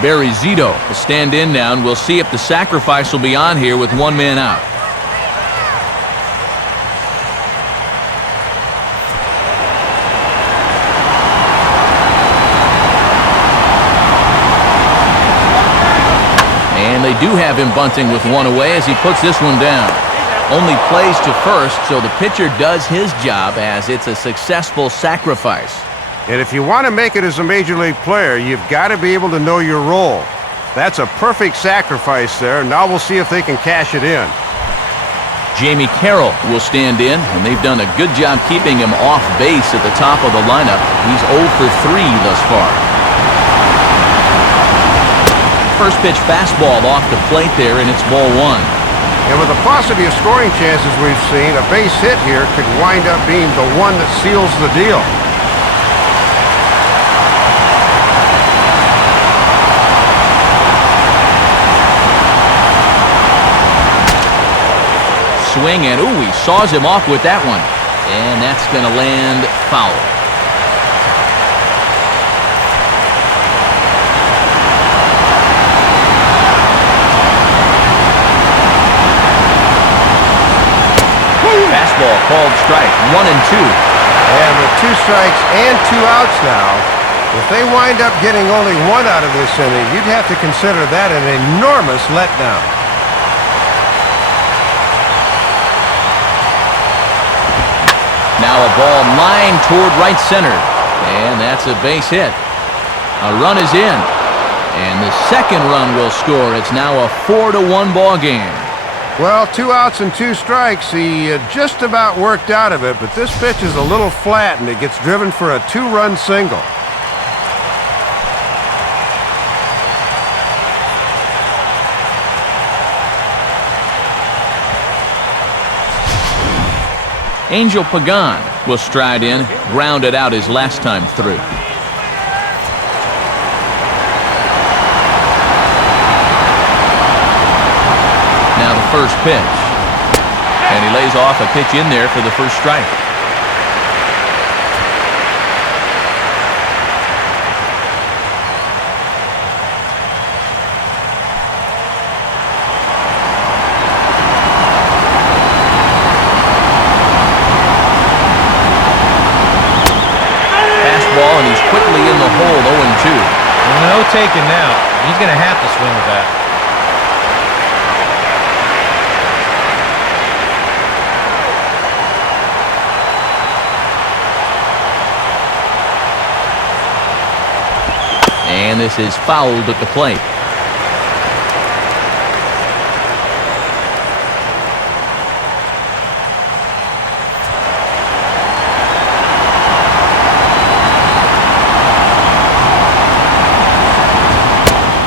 Barry Zito will stand in now, and we'll see if the sacrifice will be on here with 1 man out. And they do have him bunting with 1 away as he puts this one down. Only plays to first, so the pitcher does his job as it's a successful sacrifice. And if you want to make it as a Major League player, you've got to be able to know your role. That's a perfect sacrifice there. Now we'll see if they can cash it in. Jamie Carroll will stand in, and they've done a good job keeping him off base at the top of the lineup. He's 0 for 3 thus far. First pitch fastball off the plate there, and it's ball 1. And with the paucity of scoring chances we've seen, a base hit here could wind up being the one that seals the deal. Swing, and ooh, he saws him off with that one. And that's going to land foul. Fastball called strike, 1 and 2. And with 2 strikes and 2 outs now, if they wind up getting only 1 out of this inning, you'd have to consider that an enormous letdown. Now a ball lined toward right center. And that's a base hit. A run is in. And the second run will score. It's now a 4-1 ball game. Well, 2 outs and 2 strikes. He just about worked out of it, but this pitch is a little flat, and it gets driven for a 2-run single. Angel Pagan will stride in, grounded out his last time through. Now the first pitch. And he lays off a pitch in there for the first strike. And he's quickly in the hole, 0-2. No taking now. He's going to have to swing with that. And this is fouled at the plate.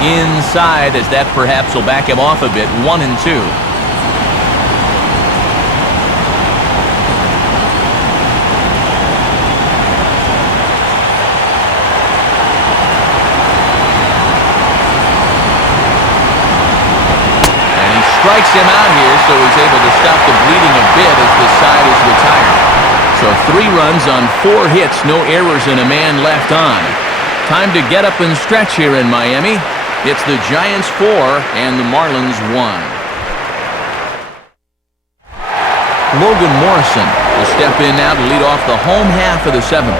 Inside, as that perhaps will back him off a bit. 1 and 2. And he strikes him out here, so he's able to stop the bleeding a bit as the side is retired. So 3 runs on 4 hits, no errors, and a man left on. Time to get up and stretch here in Miami. It's the Giants 4 and the Marlins 1. Logan Morrison will step in now to lead off the home half of the 7th.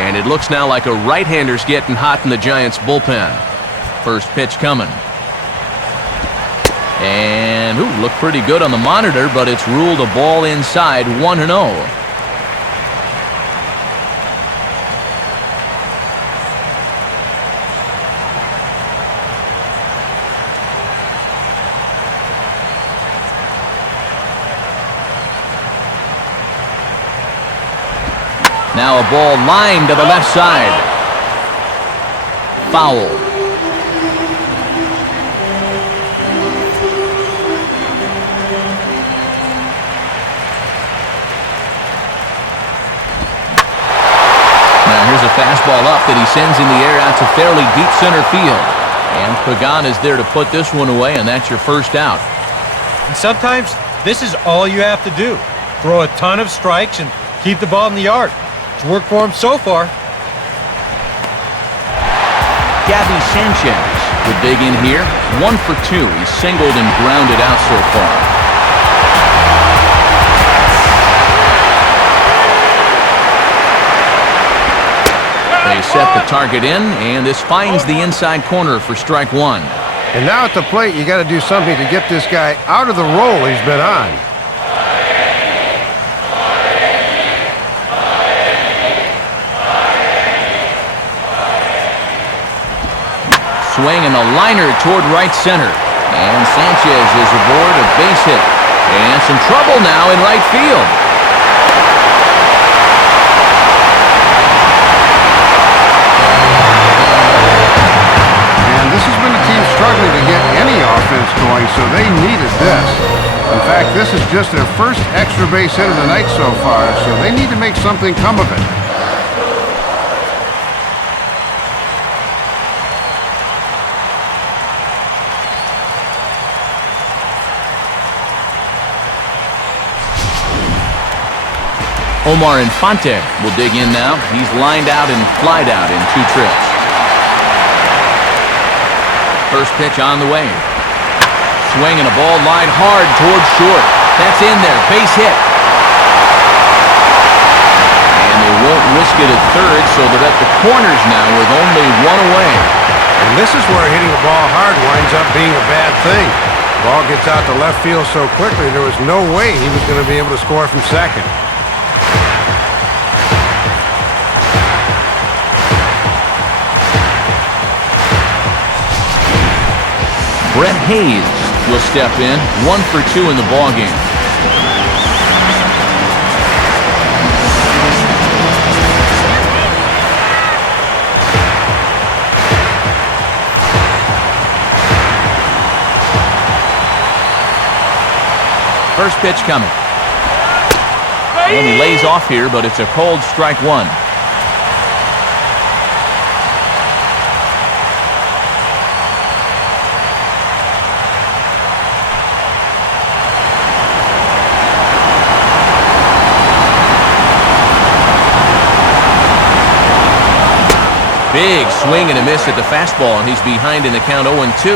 And it looks now like a right-hander's getting hot in the Giants bullpen. First pitch coming. And looked pretty good on the monitor, but it's ruled a ball inside, 1-0. Now a ball lined to the left side. Foul. Now here's a fastball up that he sends in the air out to fairly deep center field. And Pagan is there to put this one away, and that's your first out. And sometimes this is all you have to do. Throw a ton of strikes and keep the ball in the yard. It's worked for him so far. Gabby Sanchez would dig in here. 1 for 2. He's singled and grounded out so far. They set the target in, and this finds the inside corner for strike 1. And now at the plate, you got to do something to get this guy out of the role he's been on. Swing and a liner toward right center. And Sanchez is aboard a base hit. And some trouble now in right field. And this has been a team struggling to get any offense going, so they needed this. In fact, this is just their first extra base hit of the night so far, so they need to make something come of it. Omar Infante will dig in now. He's lined out and flied out in 2 trips. First pitch on the way. Swing and a ball lined hard towards short. That's in there. Base hit. And they won't risk it at third, so they're at the corners now with only 1 away. And this is where hitting a ball hard winds up being a bad thing. Ball gets out to left field so quickly, there was no way he was going to be able to score from second. Brett Hayes will step in. 1 for 2 in the ballgame. First pitch coming. And he lays off here, but it's a cold strike 1. Big swing and a miss at the fastball, and he's behind in the count 0-2.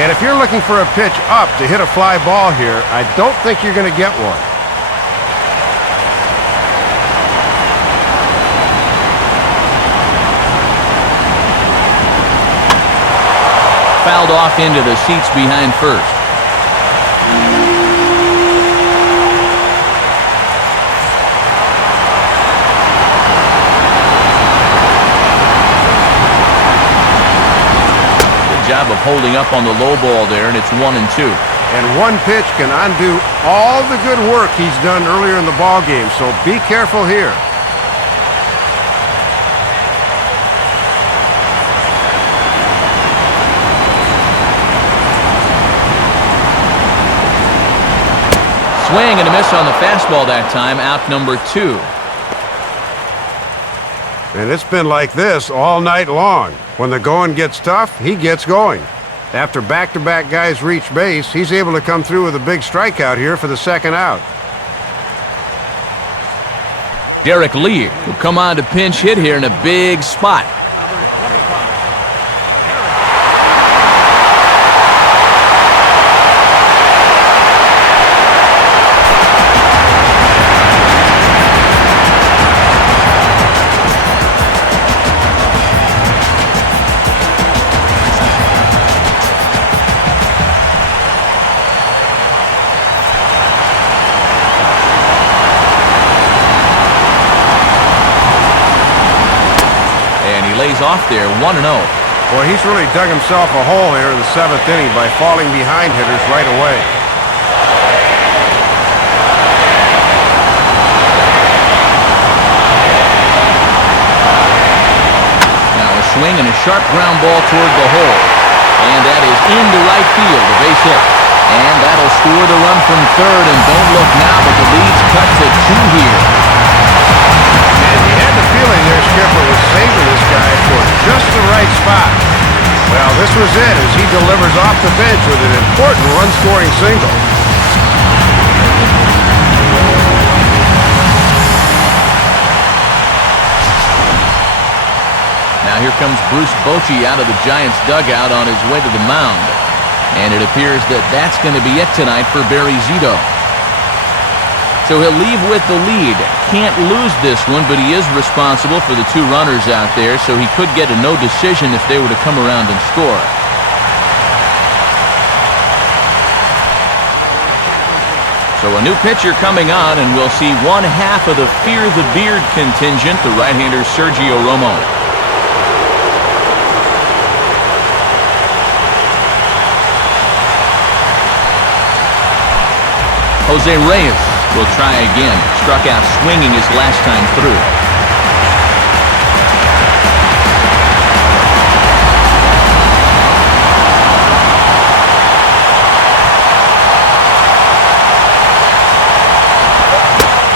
And if you're looking for a pitch up to hit a fly ball here, I don't think you're going to get one. Fouled off into the seats behind first. Job of holding up on the low ball there, and it's 1-2. And one pitch can undo all the good work he's done earlier in the ball game, so be careful here. Swing and a miss on the fastball that time, out number 2. And it's been like this all night long. When the going gets tough, he gets going. After back-to-back guys reach base, he's able to come through with a big strikeout here for the second out. Derek Lee will come on to pinch hit here in a big spot. Off there, 1-0. Boy, he's really dug himself a hole here in the 7th inning by falling behind hitters right away. a sharp ground ball toward the hole. And that is into right field, a base hit. And that'll score the run from third, and don't look now, but the lead's cut to 2 here. And you had the feeling their skipper was saving this guy for just the right spot. Well, this was it as he delivers off the bench with an important run-scoring single. Now here comes Bruce Bochy out of the Giants' dugout on his way to the mound. And it appears that that's going to be it tonight for Barry Zito. So he'll leave with the lead. Can't lose this one, but he is responsible for the 2 runners out there, so he could get a no decision if they were to come around and score. So a new pitcher coming on, and we'll see one half of the Fear the Beard contingent, the right-hander Sergio Romo. Jose Reyes will try again. Struck out swinging his last time through.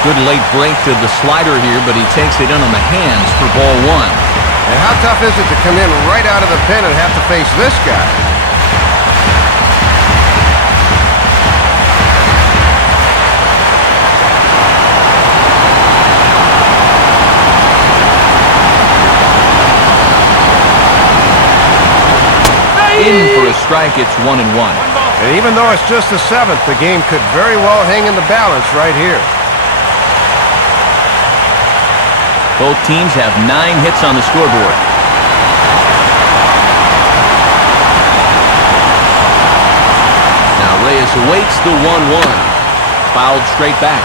Good late break to the slider here, but he takes it in on the hands for ball 1. And how tough is it to come in right out of the pen and have to face this guy? In for a strike, it's 1-1. And even though it's just the 7th, the game could very well hang in the balance right here. Both teams have 9 hits on the scoreboard. Now Reyes awaits the 1-1. Fouled straight back.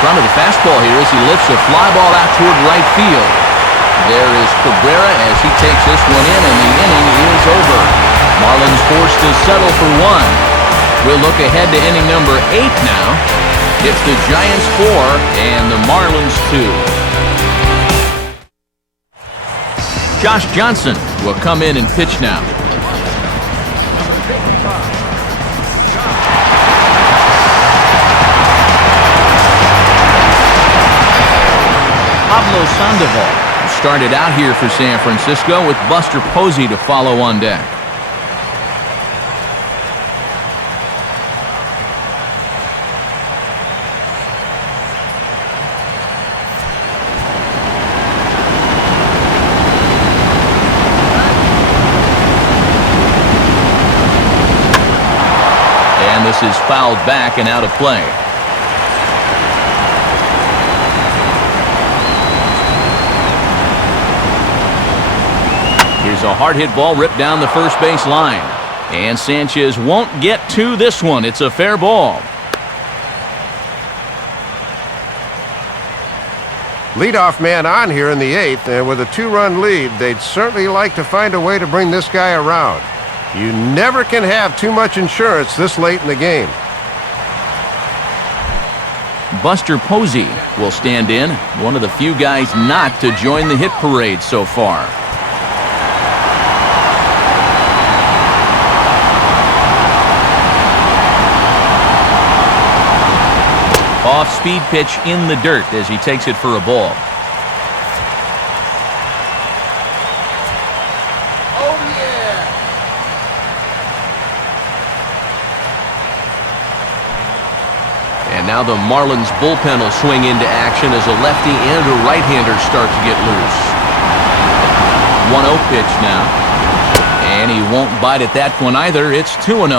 Front of the fastball here as he lifts a fly ball out toward right field. There is Cabrera as he takes this one in, and the inning is over. Marlins forced to settle for 1. We'll look ahead to inning number 8 now. It's the Giants 4 and the Marlins 2. Josh Johnson will come in and pitch now. Pablo Sandoval started out here for San Francisco with Buster Posey to follow on deck. And this is fouled back and out of play. Here's a hard hit ball ripped down the first base line. And Sanchez won't get to this one. It's a fair ball. Leadoff man on here in the 8th, and with a 2-run lead, they'd certainly like to find a way to bring this guy around. You never can have too much insurance this late in the game. Buster Posey will stand in, one of the few guys not to join the hit parade so far. Off-speed pitch in the dirt as he takes it for a ball. Oh, yeah. And now the Marlins bullpen will swing into action as a lefty and a right-hander start to get loose. 1-0 pitch now. And he won't bite at that one either. It's 2-0.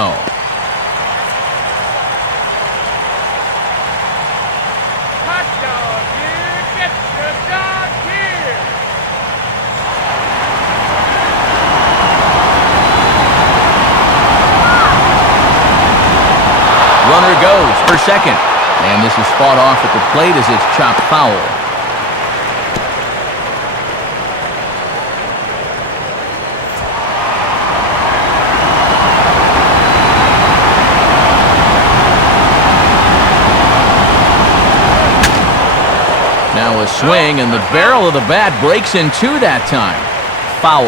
Runner goes for second. And this is fought off at the plate as it's chopped foul. swing, and the barrel of the bat breaks in two that time. Foul.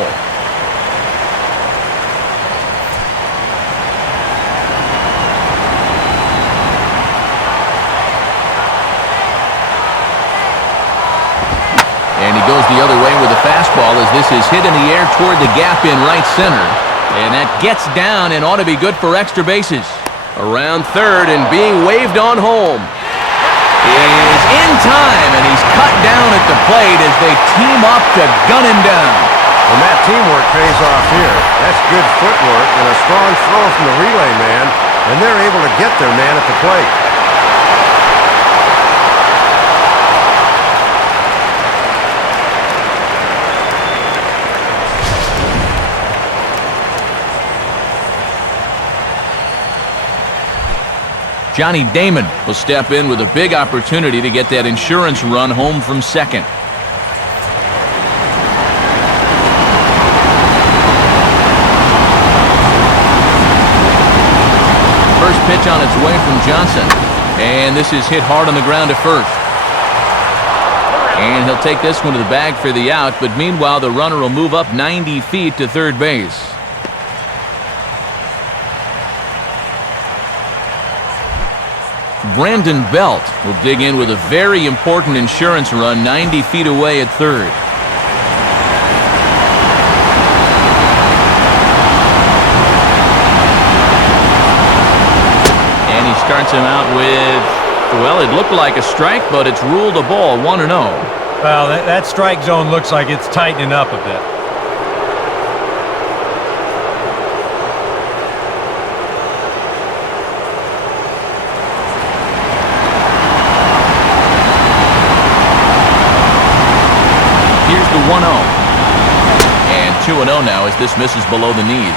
And he goes the other way with a fastball as this is hit in the air toward the gap in right center. And that gets down and ought to be good for extra bases. Around third and being waved on home. Is in time, and he's cut down at the plate as they team up to gun him down. And that teamwork pays off here. That's good footwork and a strong throw from the relay man, and they're able to get their man at the plate. Johnny Damon will step in with a big opportunity to get that insurance run home from second. First pitch on its way from Johnson. And this is hit hard on the ground at first. And he'll take this one to the bag for the out, but meanwhile the runner will move up 90 feet to third base. Brandon Belt will dig in with a very important insurance run 90 feet away at third. And he starts him out with, well, it looked like a strike, but it's ruled a ball, 1-0. Well, that strike zone looks like it's tightening up a bit. Here's the 1-0. And 2-0 now as this misses below the knees.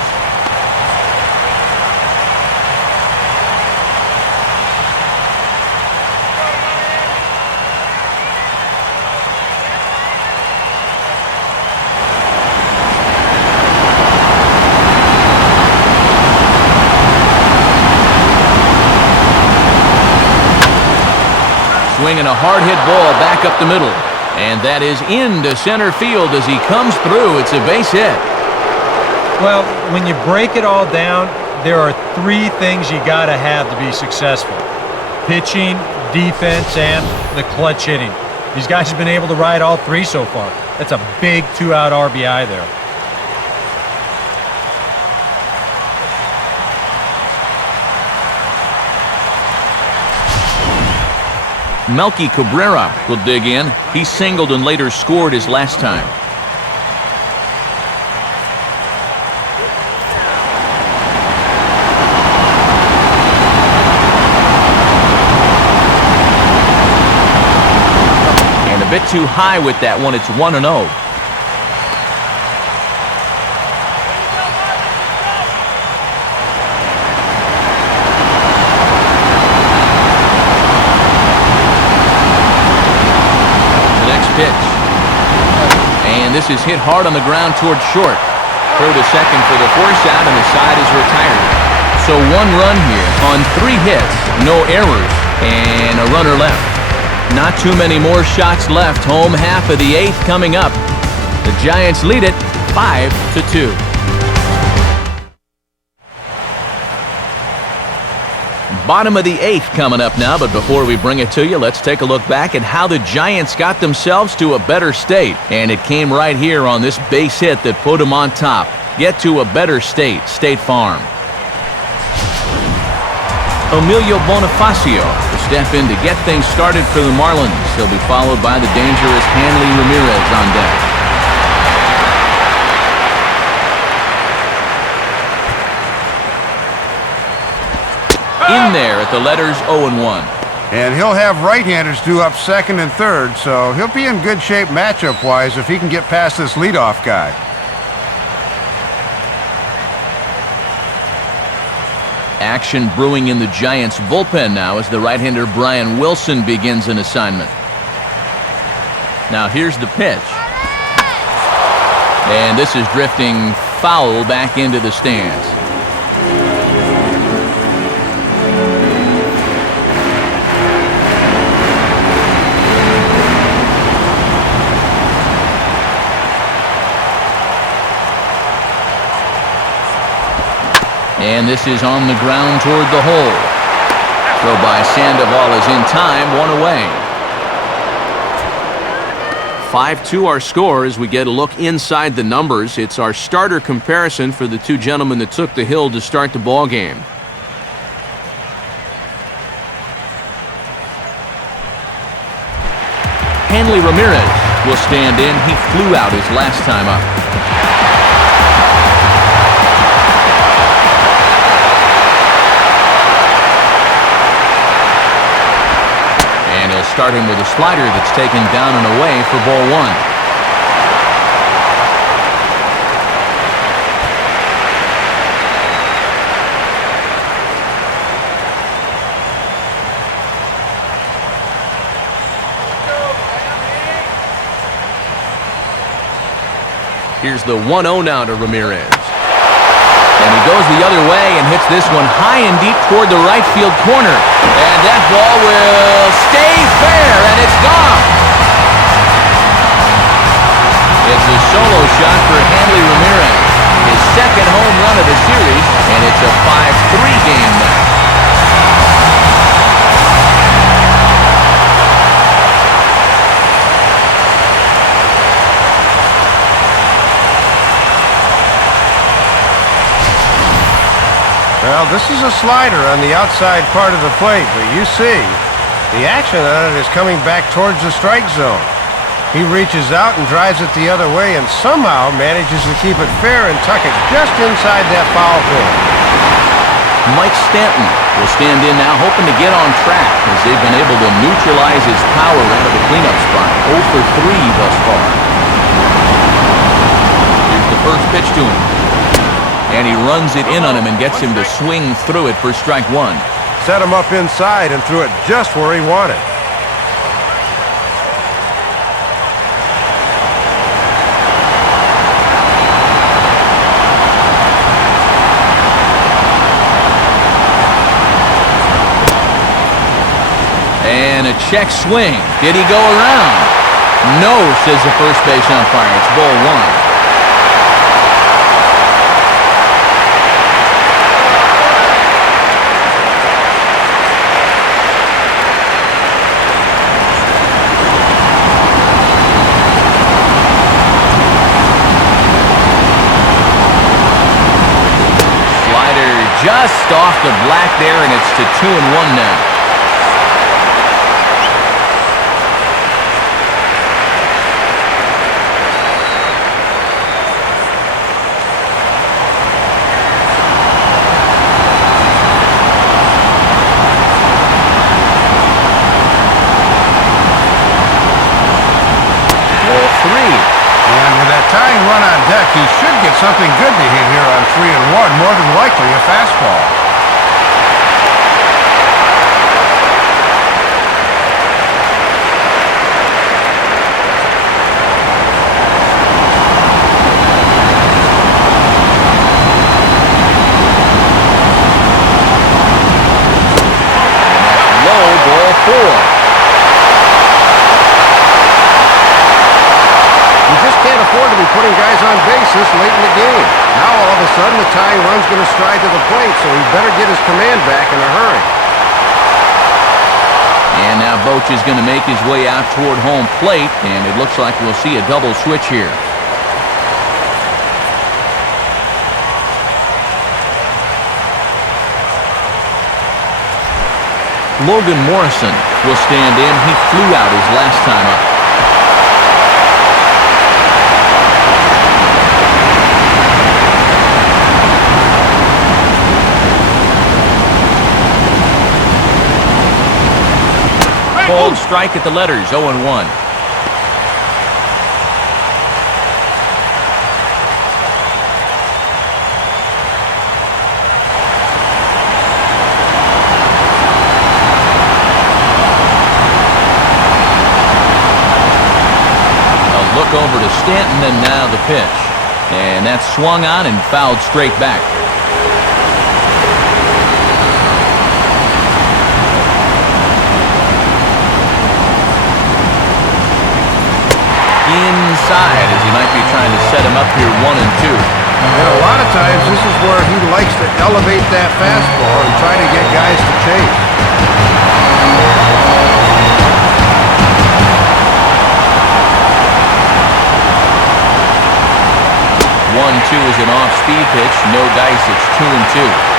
Swinging a hard-hit ball back up the middle. And that is into center field as he comes through. It's a base hit. Well, when you break it all down, there are three things you got to have to be successful. Pitching, defense, and the clutch hitting. These guys have been able to ride all three so far. That's a big two-out RBI there. Melky Cabrera will dig in. He singled and later scored his last time. And a bit too high with that one. It's 1-0. Pitch. And this is hit hard on the ground towards short. Throw to second for the force out, and the side is retired. So 1 run here on 3 hits, no errors, and a runner left. Not too many more shots left. Home half of the 8th coming up. The Giants lead it 5-2. Bottom of the 8th coming up now, but before we bring it to you, let's take a look back at how the Giants got themselves to a better state. And it came right here on this base hit that put them on top. Get to a better state, State Farm. Emilio Bonifacio to step in to get things started for the Marlins. He'll be followed by the dangerous Hanley Ramirez on deck. In there at the letters 0-1. And he'll have right-handers due up second and third, so he'll be in good shape matchup-wise if he can get past this leadoff guy. Action brewing in the Giants bullpen now as the right-hander Brian Wilson begins an assignment. Now here's the pitch. And this is drifting foul back into the stands. And this is on the ground toward the hole. Throw by Sandoval is in time, 1 away. 5-2 our score as we get a look inside the numbers. It's our starter comparison for the two gentlemen that took the hill to start the ball game. Hanley Ramirez will stand in. He flew out his last time up. And he'll start him with a slider that's taken down and away for ball 1. Here's the 1-0 now to Ramirez. And he goes the other way and hits this one high and deep toward the right field corner. And that ball will stay fair, and it's gone. It's a solo shot for Hanley Ramirez. His second home run of the series, and it's a 5-3 game now. Well, this is a slider on the outside part of the plate, but you see, the action on it is coming back towards the strike zone. He reaches out and drives it the other way and somehow manages to keep it fair and tuck it just inside that foul pole. Mike Stanton will stand in now, hoping to get on track as they've been able to neutralize his power out of the cleanup spot. 0 for 3 thus far. Here's the first pitch to him. And he runs it in on him and gets him to swing through it for strike 1. Set him up inside and threw it just where he wanted. And a check swing. Did he go around? No, says the first base umpire. It's ball 1. Just off the black there, and it's to 2-1 now. Ball 3. And with that tying run on deck, he should get something good to hit here on 3-1, more than likely a fastball. Low, ball 4. Can't afford to be putting guys on base this late in the game. Now all of a sudden the tying run's going to stride to the plate, so he better get his command back in a hurry. And now Boch is going to make his way out toward home plate, and it looks like we'll see a double switch here. Logan Morrison will stand in. He flew out his last time up. Called strike at the letters, 0-1. A look over to Stanton, and now the pitch. And that's swung on and fouled straight back. Inside, as he might be trying to set him up here 1-2. And a lot of times this is where he likes to elevate that fastball and try to get guys to chase. 1-2 is an off-speed pitch. No dice. It's 2-2.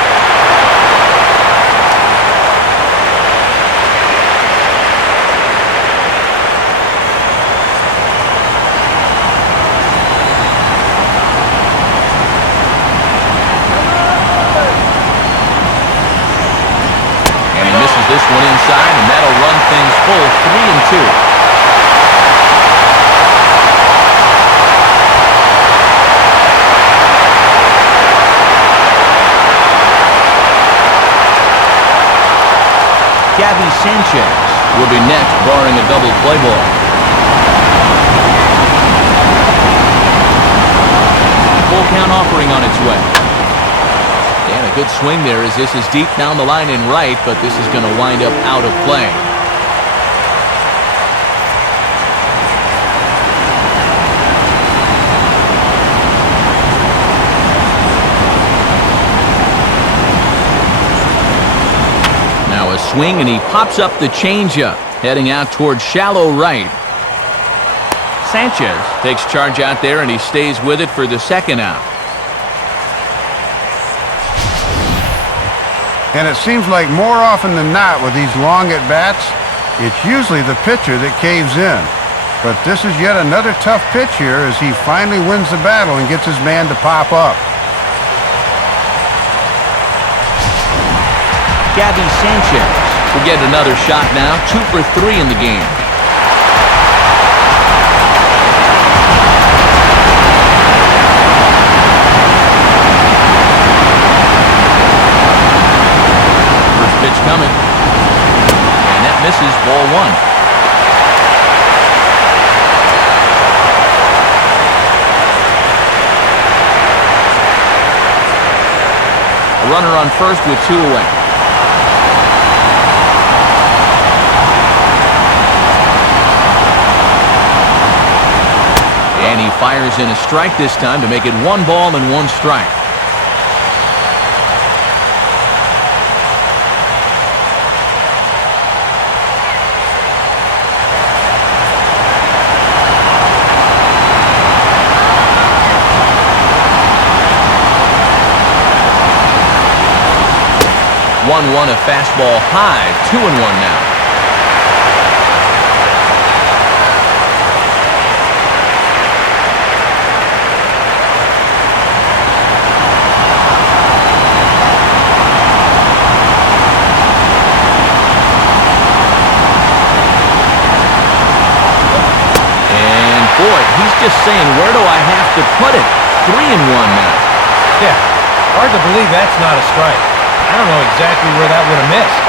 This one inside, and that'll run things full 3-2. Gabby Sanchez will be next, barring a double play ball. Full count offering on its way. And a good swing there as this is deep down the line in right, but this is going to wind up out of play. Now a swing, and he pops up the changeup, heading out towards shallow right. Sanchez takes charge out there, and he stays with it for the second out. And it seems like more often than not with these long at-bats, it's usually the pitcher that caves in. But this is yet another tough pitch here as he finally wins the battle and gets his man to pop up. Gabby Sanchez will get another shot now, 2 for 3 in the game. Pitch coming, and that misses, ball 1. A runner on first with 2 away. And he fires in a strike this time to make it 1 ball and 1 strike. A fastball high, 2-1 now. And boy, he's just saying, where do I have to put it? 3-1 now. Yeah, hard to believe that's not a strike. I don't know exactly where that would have missed.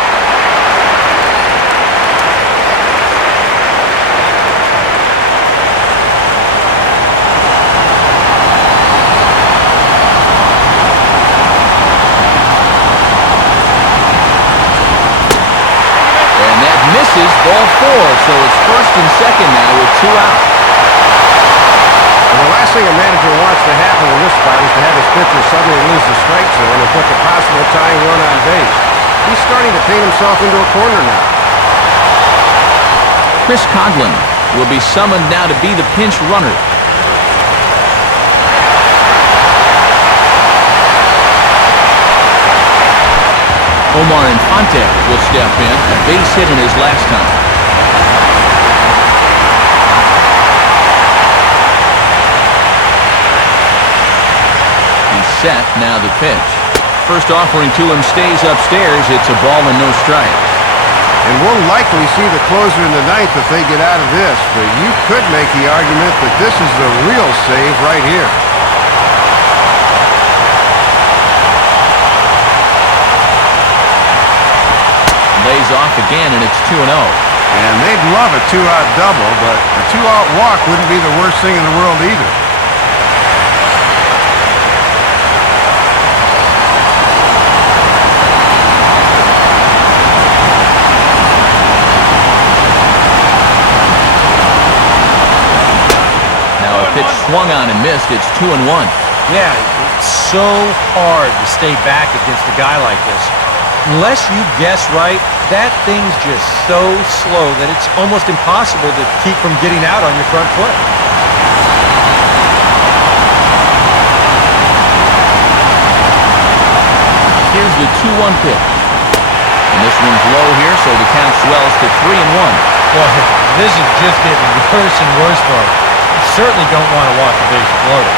And that misses, ball 4, so it's first and second now with 2 out. And the last thing a manager wants to happen in this spot is to have his pitcher suddenly lose the strike zone and put the possible tying run on base. He's starting to paint himself into a corner now. Chris Coghlan will be summoned now to be the pinch runner. Omar Infante will step in, a base hit in his last time. Set, now the pitch. First offering to him stays upstairs. It's a ball and no strikes. And we'll likely see the closer in the ninth if they get out of this, but you could make the argument that this is the real save right here. Lays off again, and it's 2-0. And they'd love a 2-out double, but a 2-out walk wouldn't be the worst thing in the world either. Pitch swung on and missed. It's 2-1. Yeah, it's so hard to stay back against a guy like this. Unless you guess right, that thing's just so slow that it's almost impossible to keep from getting out on your front foot. Here's the 2-1 pitch. And this one's low here, so the count swells to 3-1. Boy, this is just getting worse and worse for him. You certainly don't want to walk the bases loaded.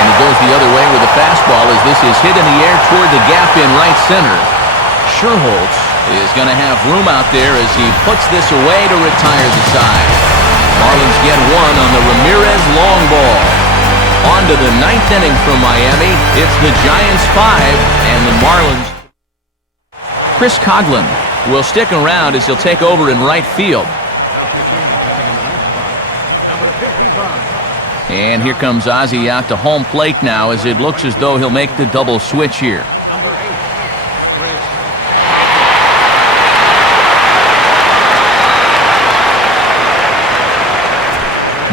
And he goes the other way with a fastball as this is hit in the air toward the gap in right center. Scherholtz is going to have room out there as he puts this away to retire the side. Marlins get one on the Ramirez long ball. On to the 9th inning from Miami. It's the Giants 5 and the Marlins. Chris Coghlan will stick around as he'll take over in right field. And here comes Ozzie out to home plate now as it looks as though he'll make the double switch here.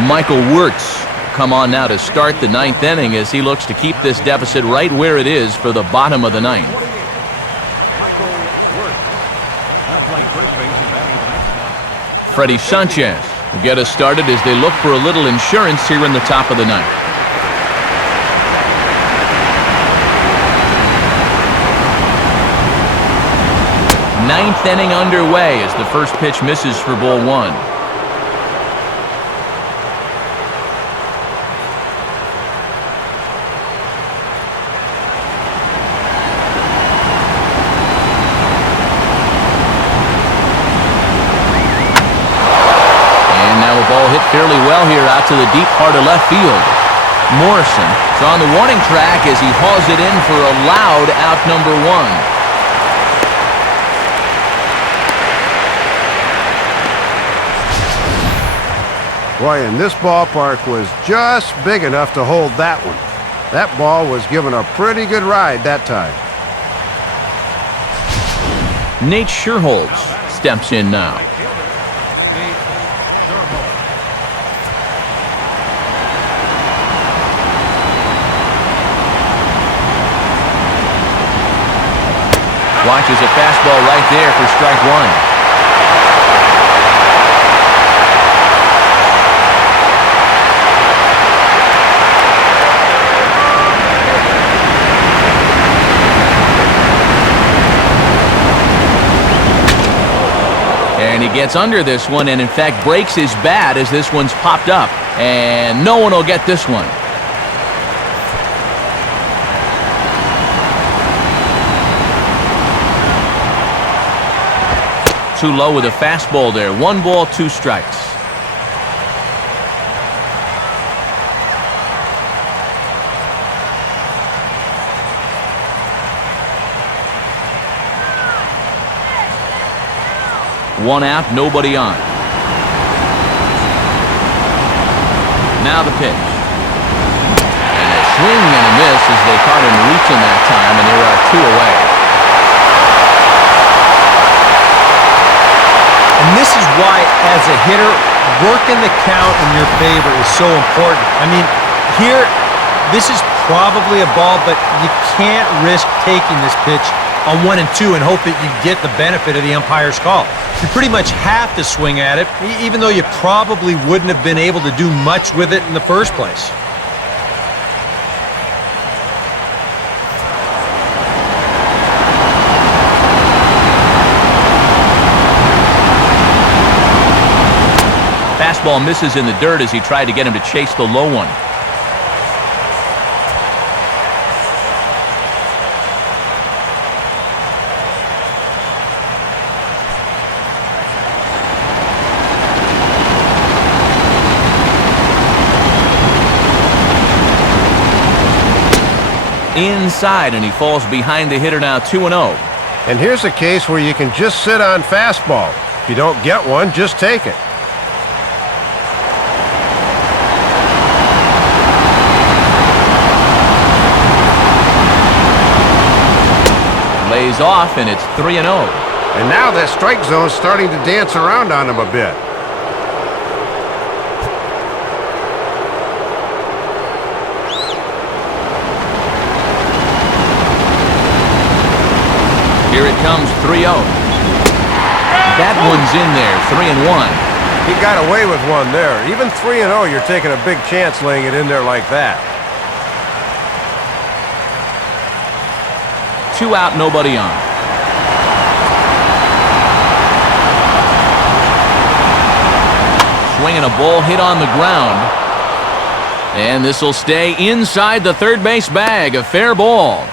Michael Wirtz come on now to start the 9th inning as he looks to keep this deficit right where it is for the bottom of the 9th. Freddie Sanchez will get us started as they look for a little insurance here in the top of the 9th. Ninth inning underway as the first pitch misses for ball 1. Hit fairly well here out to the deep part of left field. Morrison is on the warning track as he hauls it in for a loud out number 1. Boy, and this ballpark was just big enough to hold that one. That ball was given a pretty good ride that time. Nate Scherholtz steps in now. Watches a fastball right there for strike 1. And he gets under this one and in fact breaks his bat as this one's popped up. And no one will get this one. Too low with a fastball there. 1 ball, 2 strikes. One out, nobody on. Now the pitch. And a swing and a miss as they caught him reaching that time, and there are 2 away. And this is why, as a hitter, working the count in your favor is so important. I mean, here, this is probably a ball, but you can't risk taking this pitch on 1 and 2 and hope that you get the benefit of the umpire's call. You pretty much have to swing at it, even though you probably wouldn't have been able to do much with it in the first place. Fastball misses in the dirt as he tried to get him to chase the low one. Inside, and he falls behind the hitter now 2-0. And here's a case where you can just sit on fastball. If you don't get one, just take it. Lays off, and it's 3-0. And now that strike zone's starting to dance around on him a bit. Here it comes, 3-0. That one's in there, 3-1. He got away with one there. Even 3-0, you're taking a big chance laying it in there like that. 2 out, nobody on. Swinging a ball hit on the ground. And this will stay inside the third base bag. A fair ball.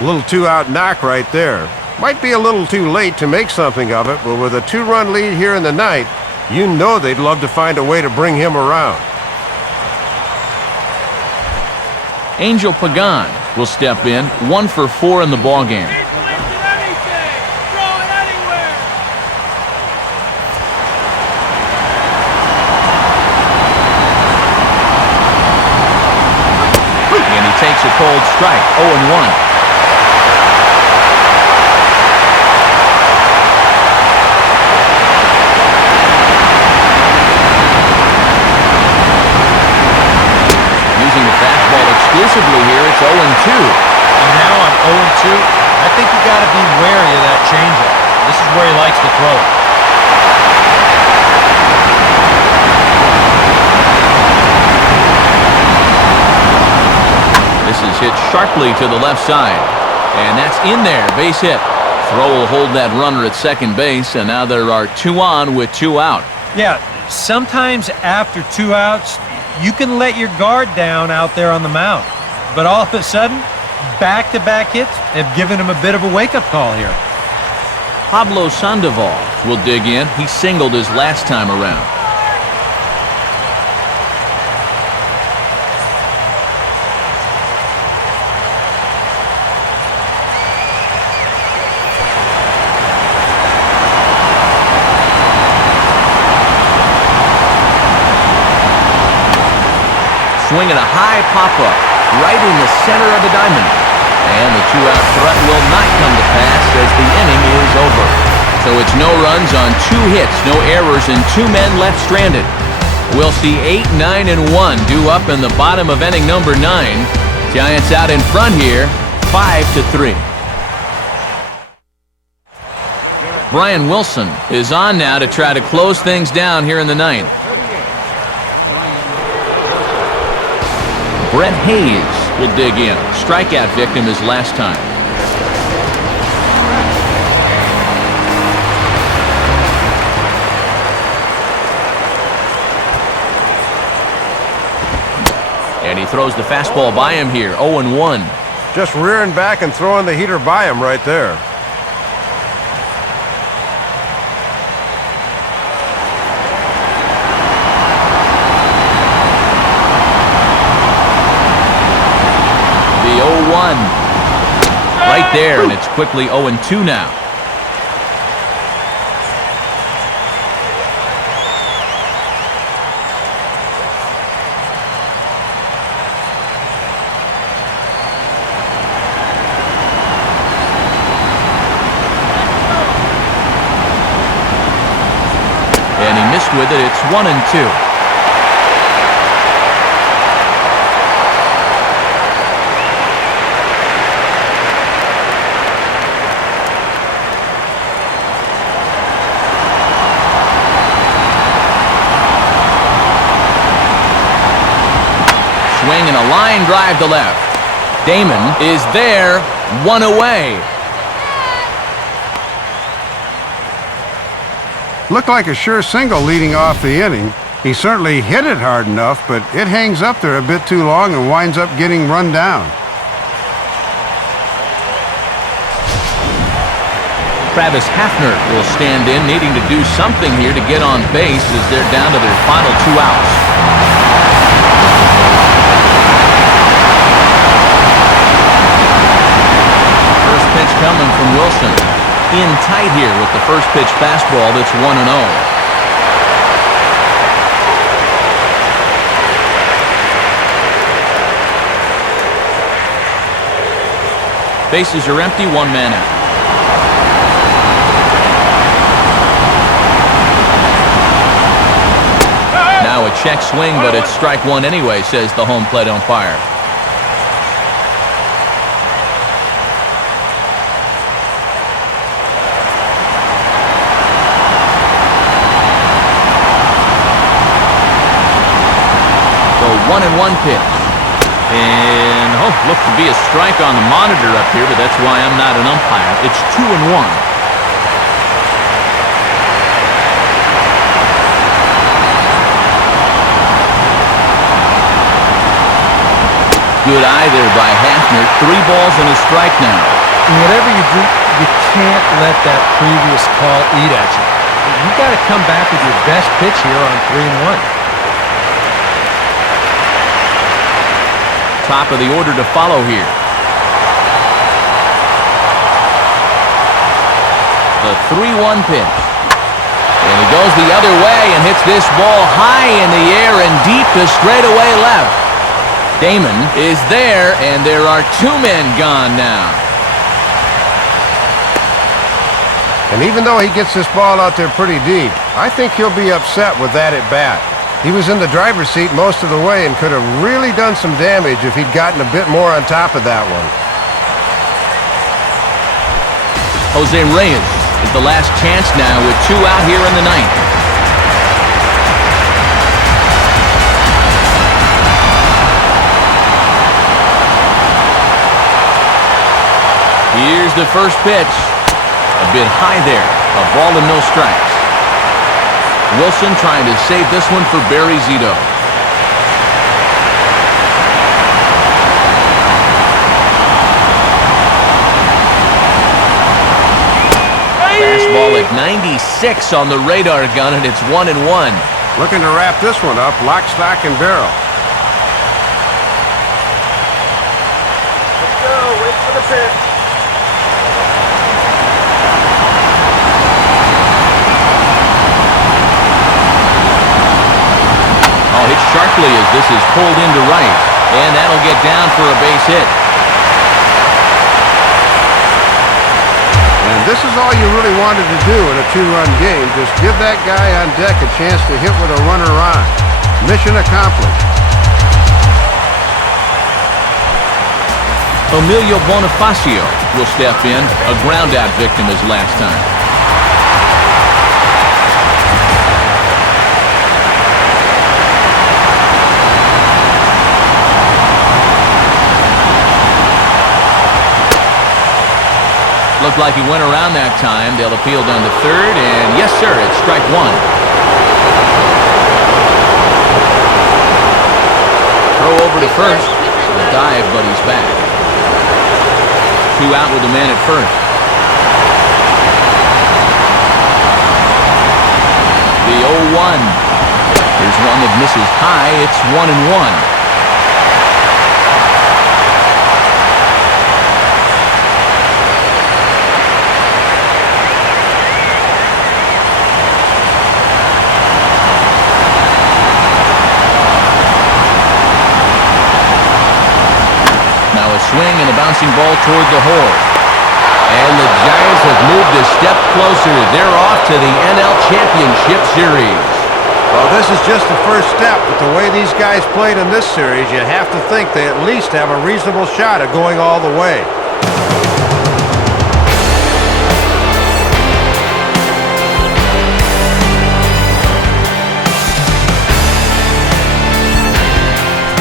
A little 2-out knock right there. Might be a little too late to make something of it, but with a 2-run lead here in the ninth, you know they'd love to find a way to bring him around. Angel Pagan will step in, 1 for 4 in the ballgame. He's clinching anything. Throw it anywhere. And he takes a cold strike, 0-1. Using the fastball exclusively here, it's 0-2. And now on 0-2, I think you got to be wary of that changeup. This is where he likes to throw it. This is hit sharply to the left side. And that's in there, base hit. Throw will hold that runner at second base, and now there are 2 on with 2 out. Yeah, sometimes after 2 outs, you can let your guard down out there on the mound. But all of a sudden, back-to-back hits have given him a bit of a wake-up call here. Pablo Sandoval will dig in. He singled his last time around. Swinging a high pop-up right in the center of the diamond. And the 2-out threat will not come to pass as the inning is over. So it's no runs on 2 hits, no errors, and 2 men left stranded. We'll see 8, 9, and 1 due up in the bottom of inning number 9. Giants out in front here, 5-3. Brian Wilson is on now to try to close things down here in the 9th. Brett Hayes will dig in. Strikeout victim his last time. And he throws the fastball by him here, 0-1. Just rearing back and throwing the heater by him right there. Right there, and it's quickly 0-2 now. And he missed with it. It's 1-2. And a line drive to left. Damon is there, 1 away. Looked like a sure single leading off the inning. He certainly hit it hard enough, but it hangs up there a bit too long and winds up getting run down. Travis Hafner will stand in, needing to do something here to get on base as they're down to their final 2 outs. Pitch coming from Wilson. In tight here with the first pitch fastball that's 1-0. Bases are empty, one man out. Now a check swing, but it's strike one anyway, says the home plate umpire. The 1-1 pitch. And, looked to be a strike on the monitor up here, but that's why I'm not an umpire. It's 2-1. Good eye there by Hafner. 3 balls and a strike now. And whatever you do, you can't let that previous call eat at you. You got to come back with your best pitch here on 3-1. Top of the order to follow here. The 3-1 pitch. And he goes the other way and hits this ball high in the air and deep to straightaway left. Damon is there, and there are 2 men gone now. And even though he gets this ball out there pretty deep, I think he'll be upset with that at bat. He was in the driver's seat most of the way and could have really done some damage if he'd gotten a bit more on top of that one. Jose Reyes is the last chance now with 2 out here in the 9th. Here's the first pitch. A bit high there. A ball and no strikes. Wilson trying to save this one for Barry Zito. Fastball at 96 on the radar gun, and it's 1-1. Looking to wrap this one up, lock, stock, and barrel. Let's go. Wait for the pitch. Hit sharply as this is pulled into right, and that'll get down for a base hit. And this is all you really wanted to do in a 2-run game. Just give that guy on deck a chance to hit with a runner on. Mission accomplished. Emilio Bonifacio will step in, a ground-out victim as last time. Looked like he went around that time. They'll appeal down to third, and yes, sir, it's strike 1. Throw over to first. The dive, but he's back. 2 out with the man at first. The 0-1. Here's one that misses high. It's 1-1. Swing and a bouncing ball toward the hole. And the Giants have moved a step closer. They're off to the NL Championship Series. Well, this is just the first step, but the way these guys played in this series, you have to think they at least have a reasonable shot at going all the way.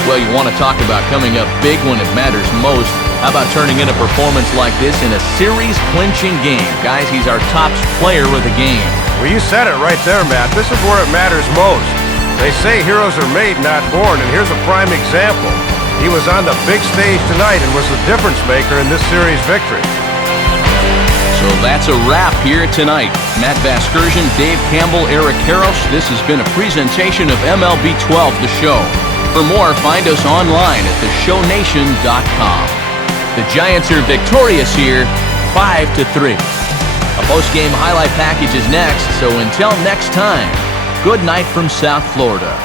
Well, you want to talk about coming up big when it matters most. How about turning in a performance like this in a series-clinching game? Guys, he's our top player of the game. Well, you said it right there, Matt. This is where it matters most. They say heroes are made, not born, and here's a prime example. He was on the big stage tonight and was the difference maker in this series victory. So that's a wrap here tonight. Matt Vasgersian, Dave Campbell, Eric Karros. This has been a presentation of MLB 12, The Show. For more, find us online at theshownation.com. The Giants are victorious here, 5-3. A post-game highlight package is next, so until next time, good night from South Florida.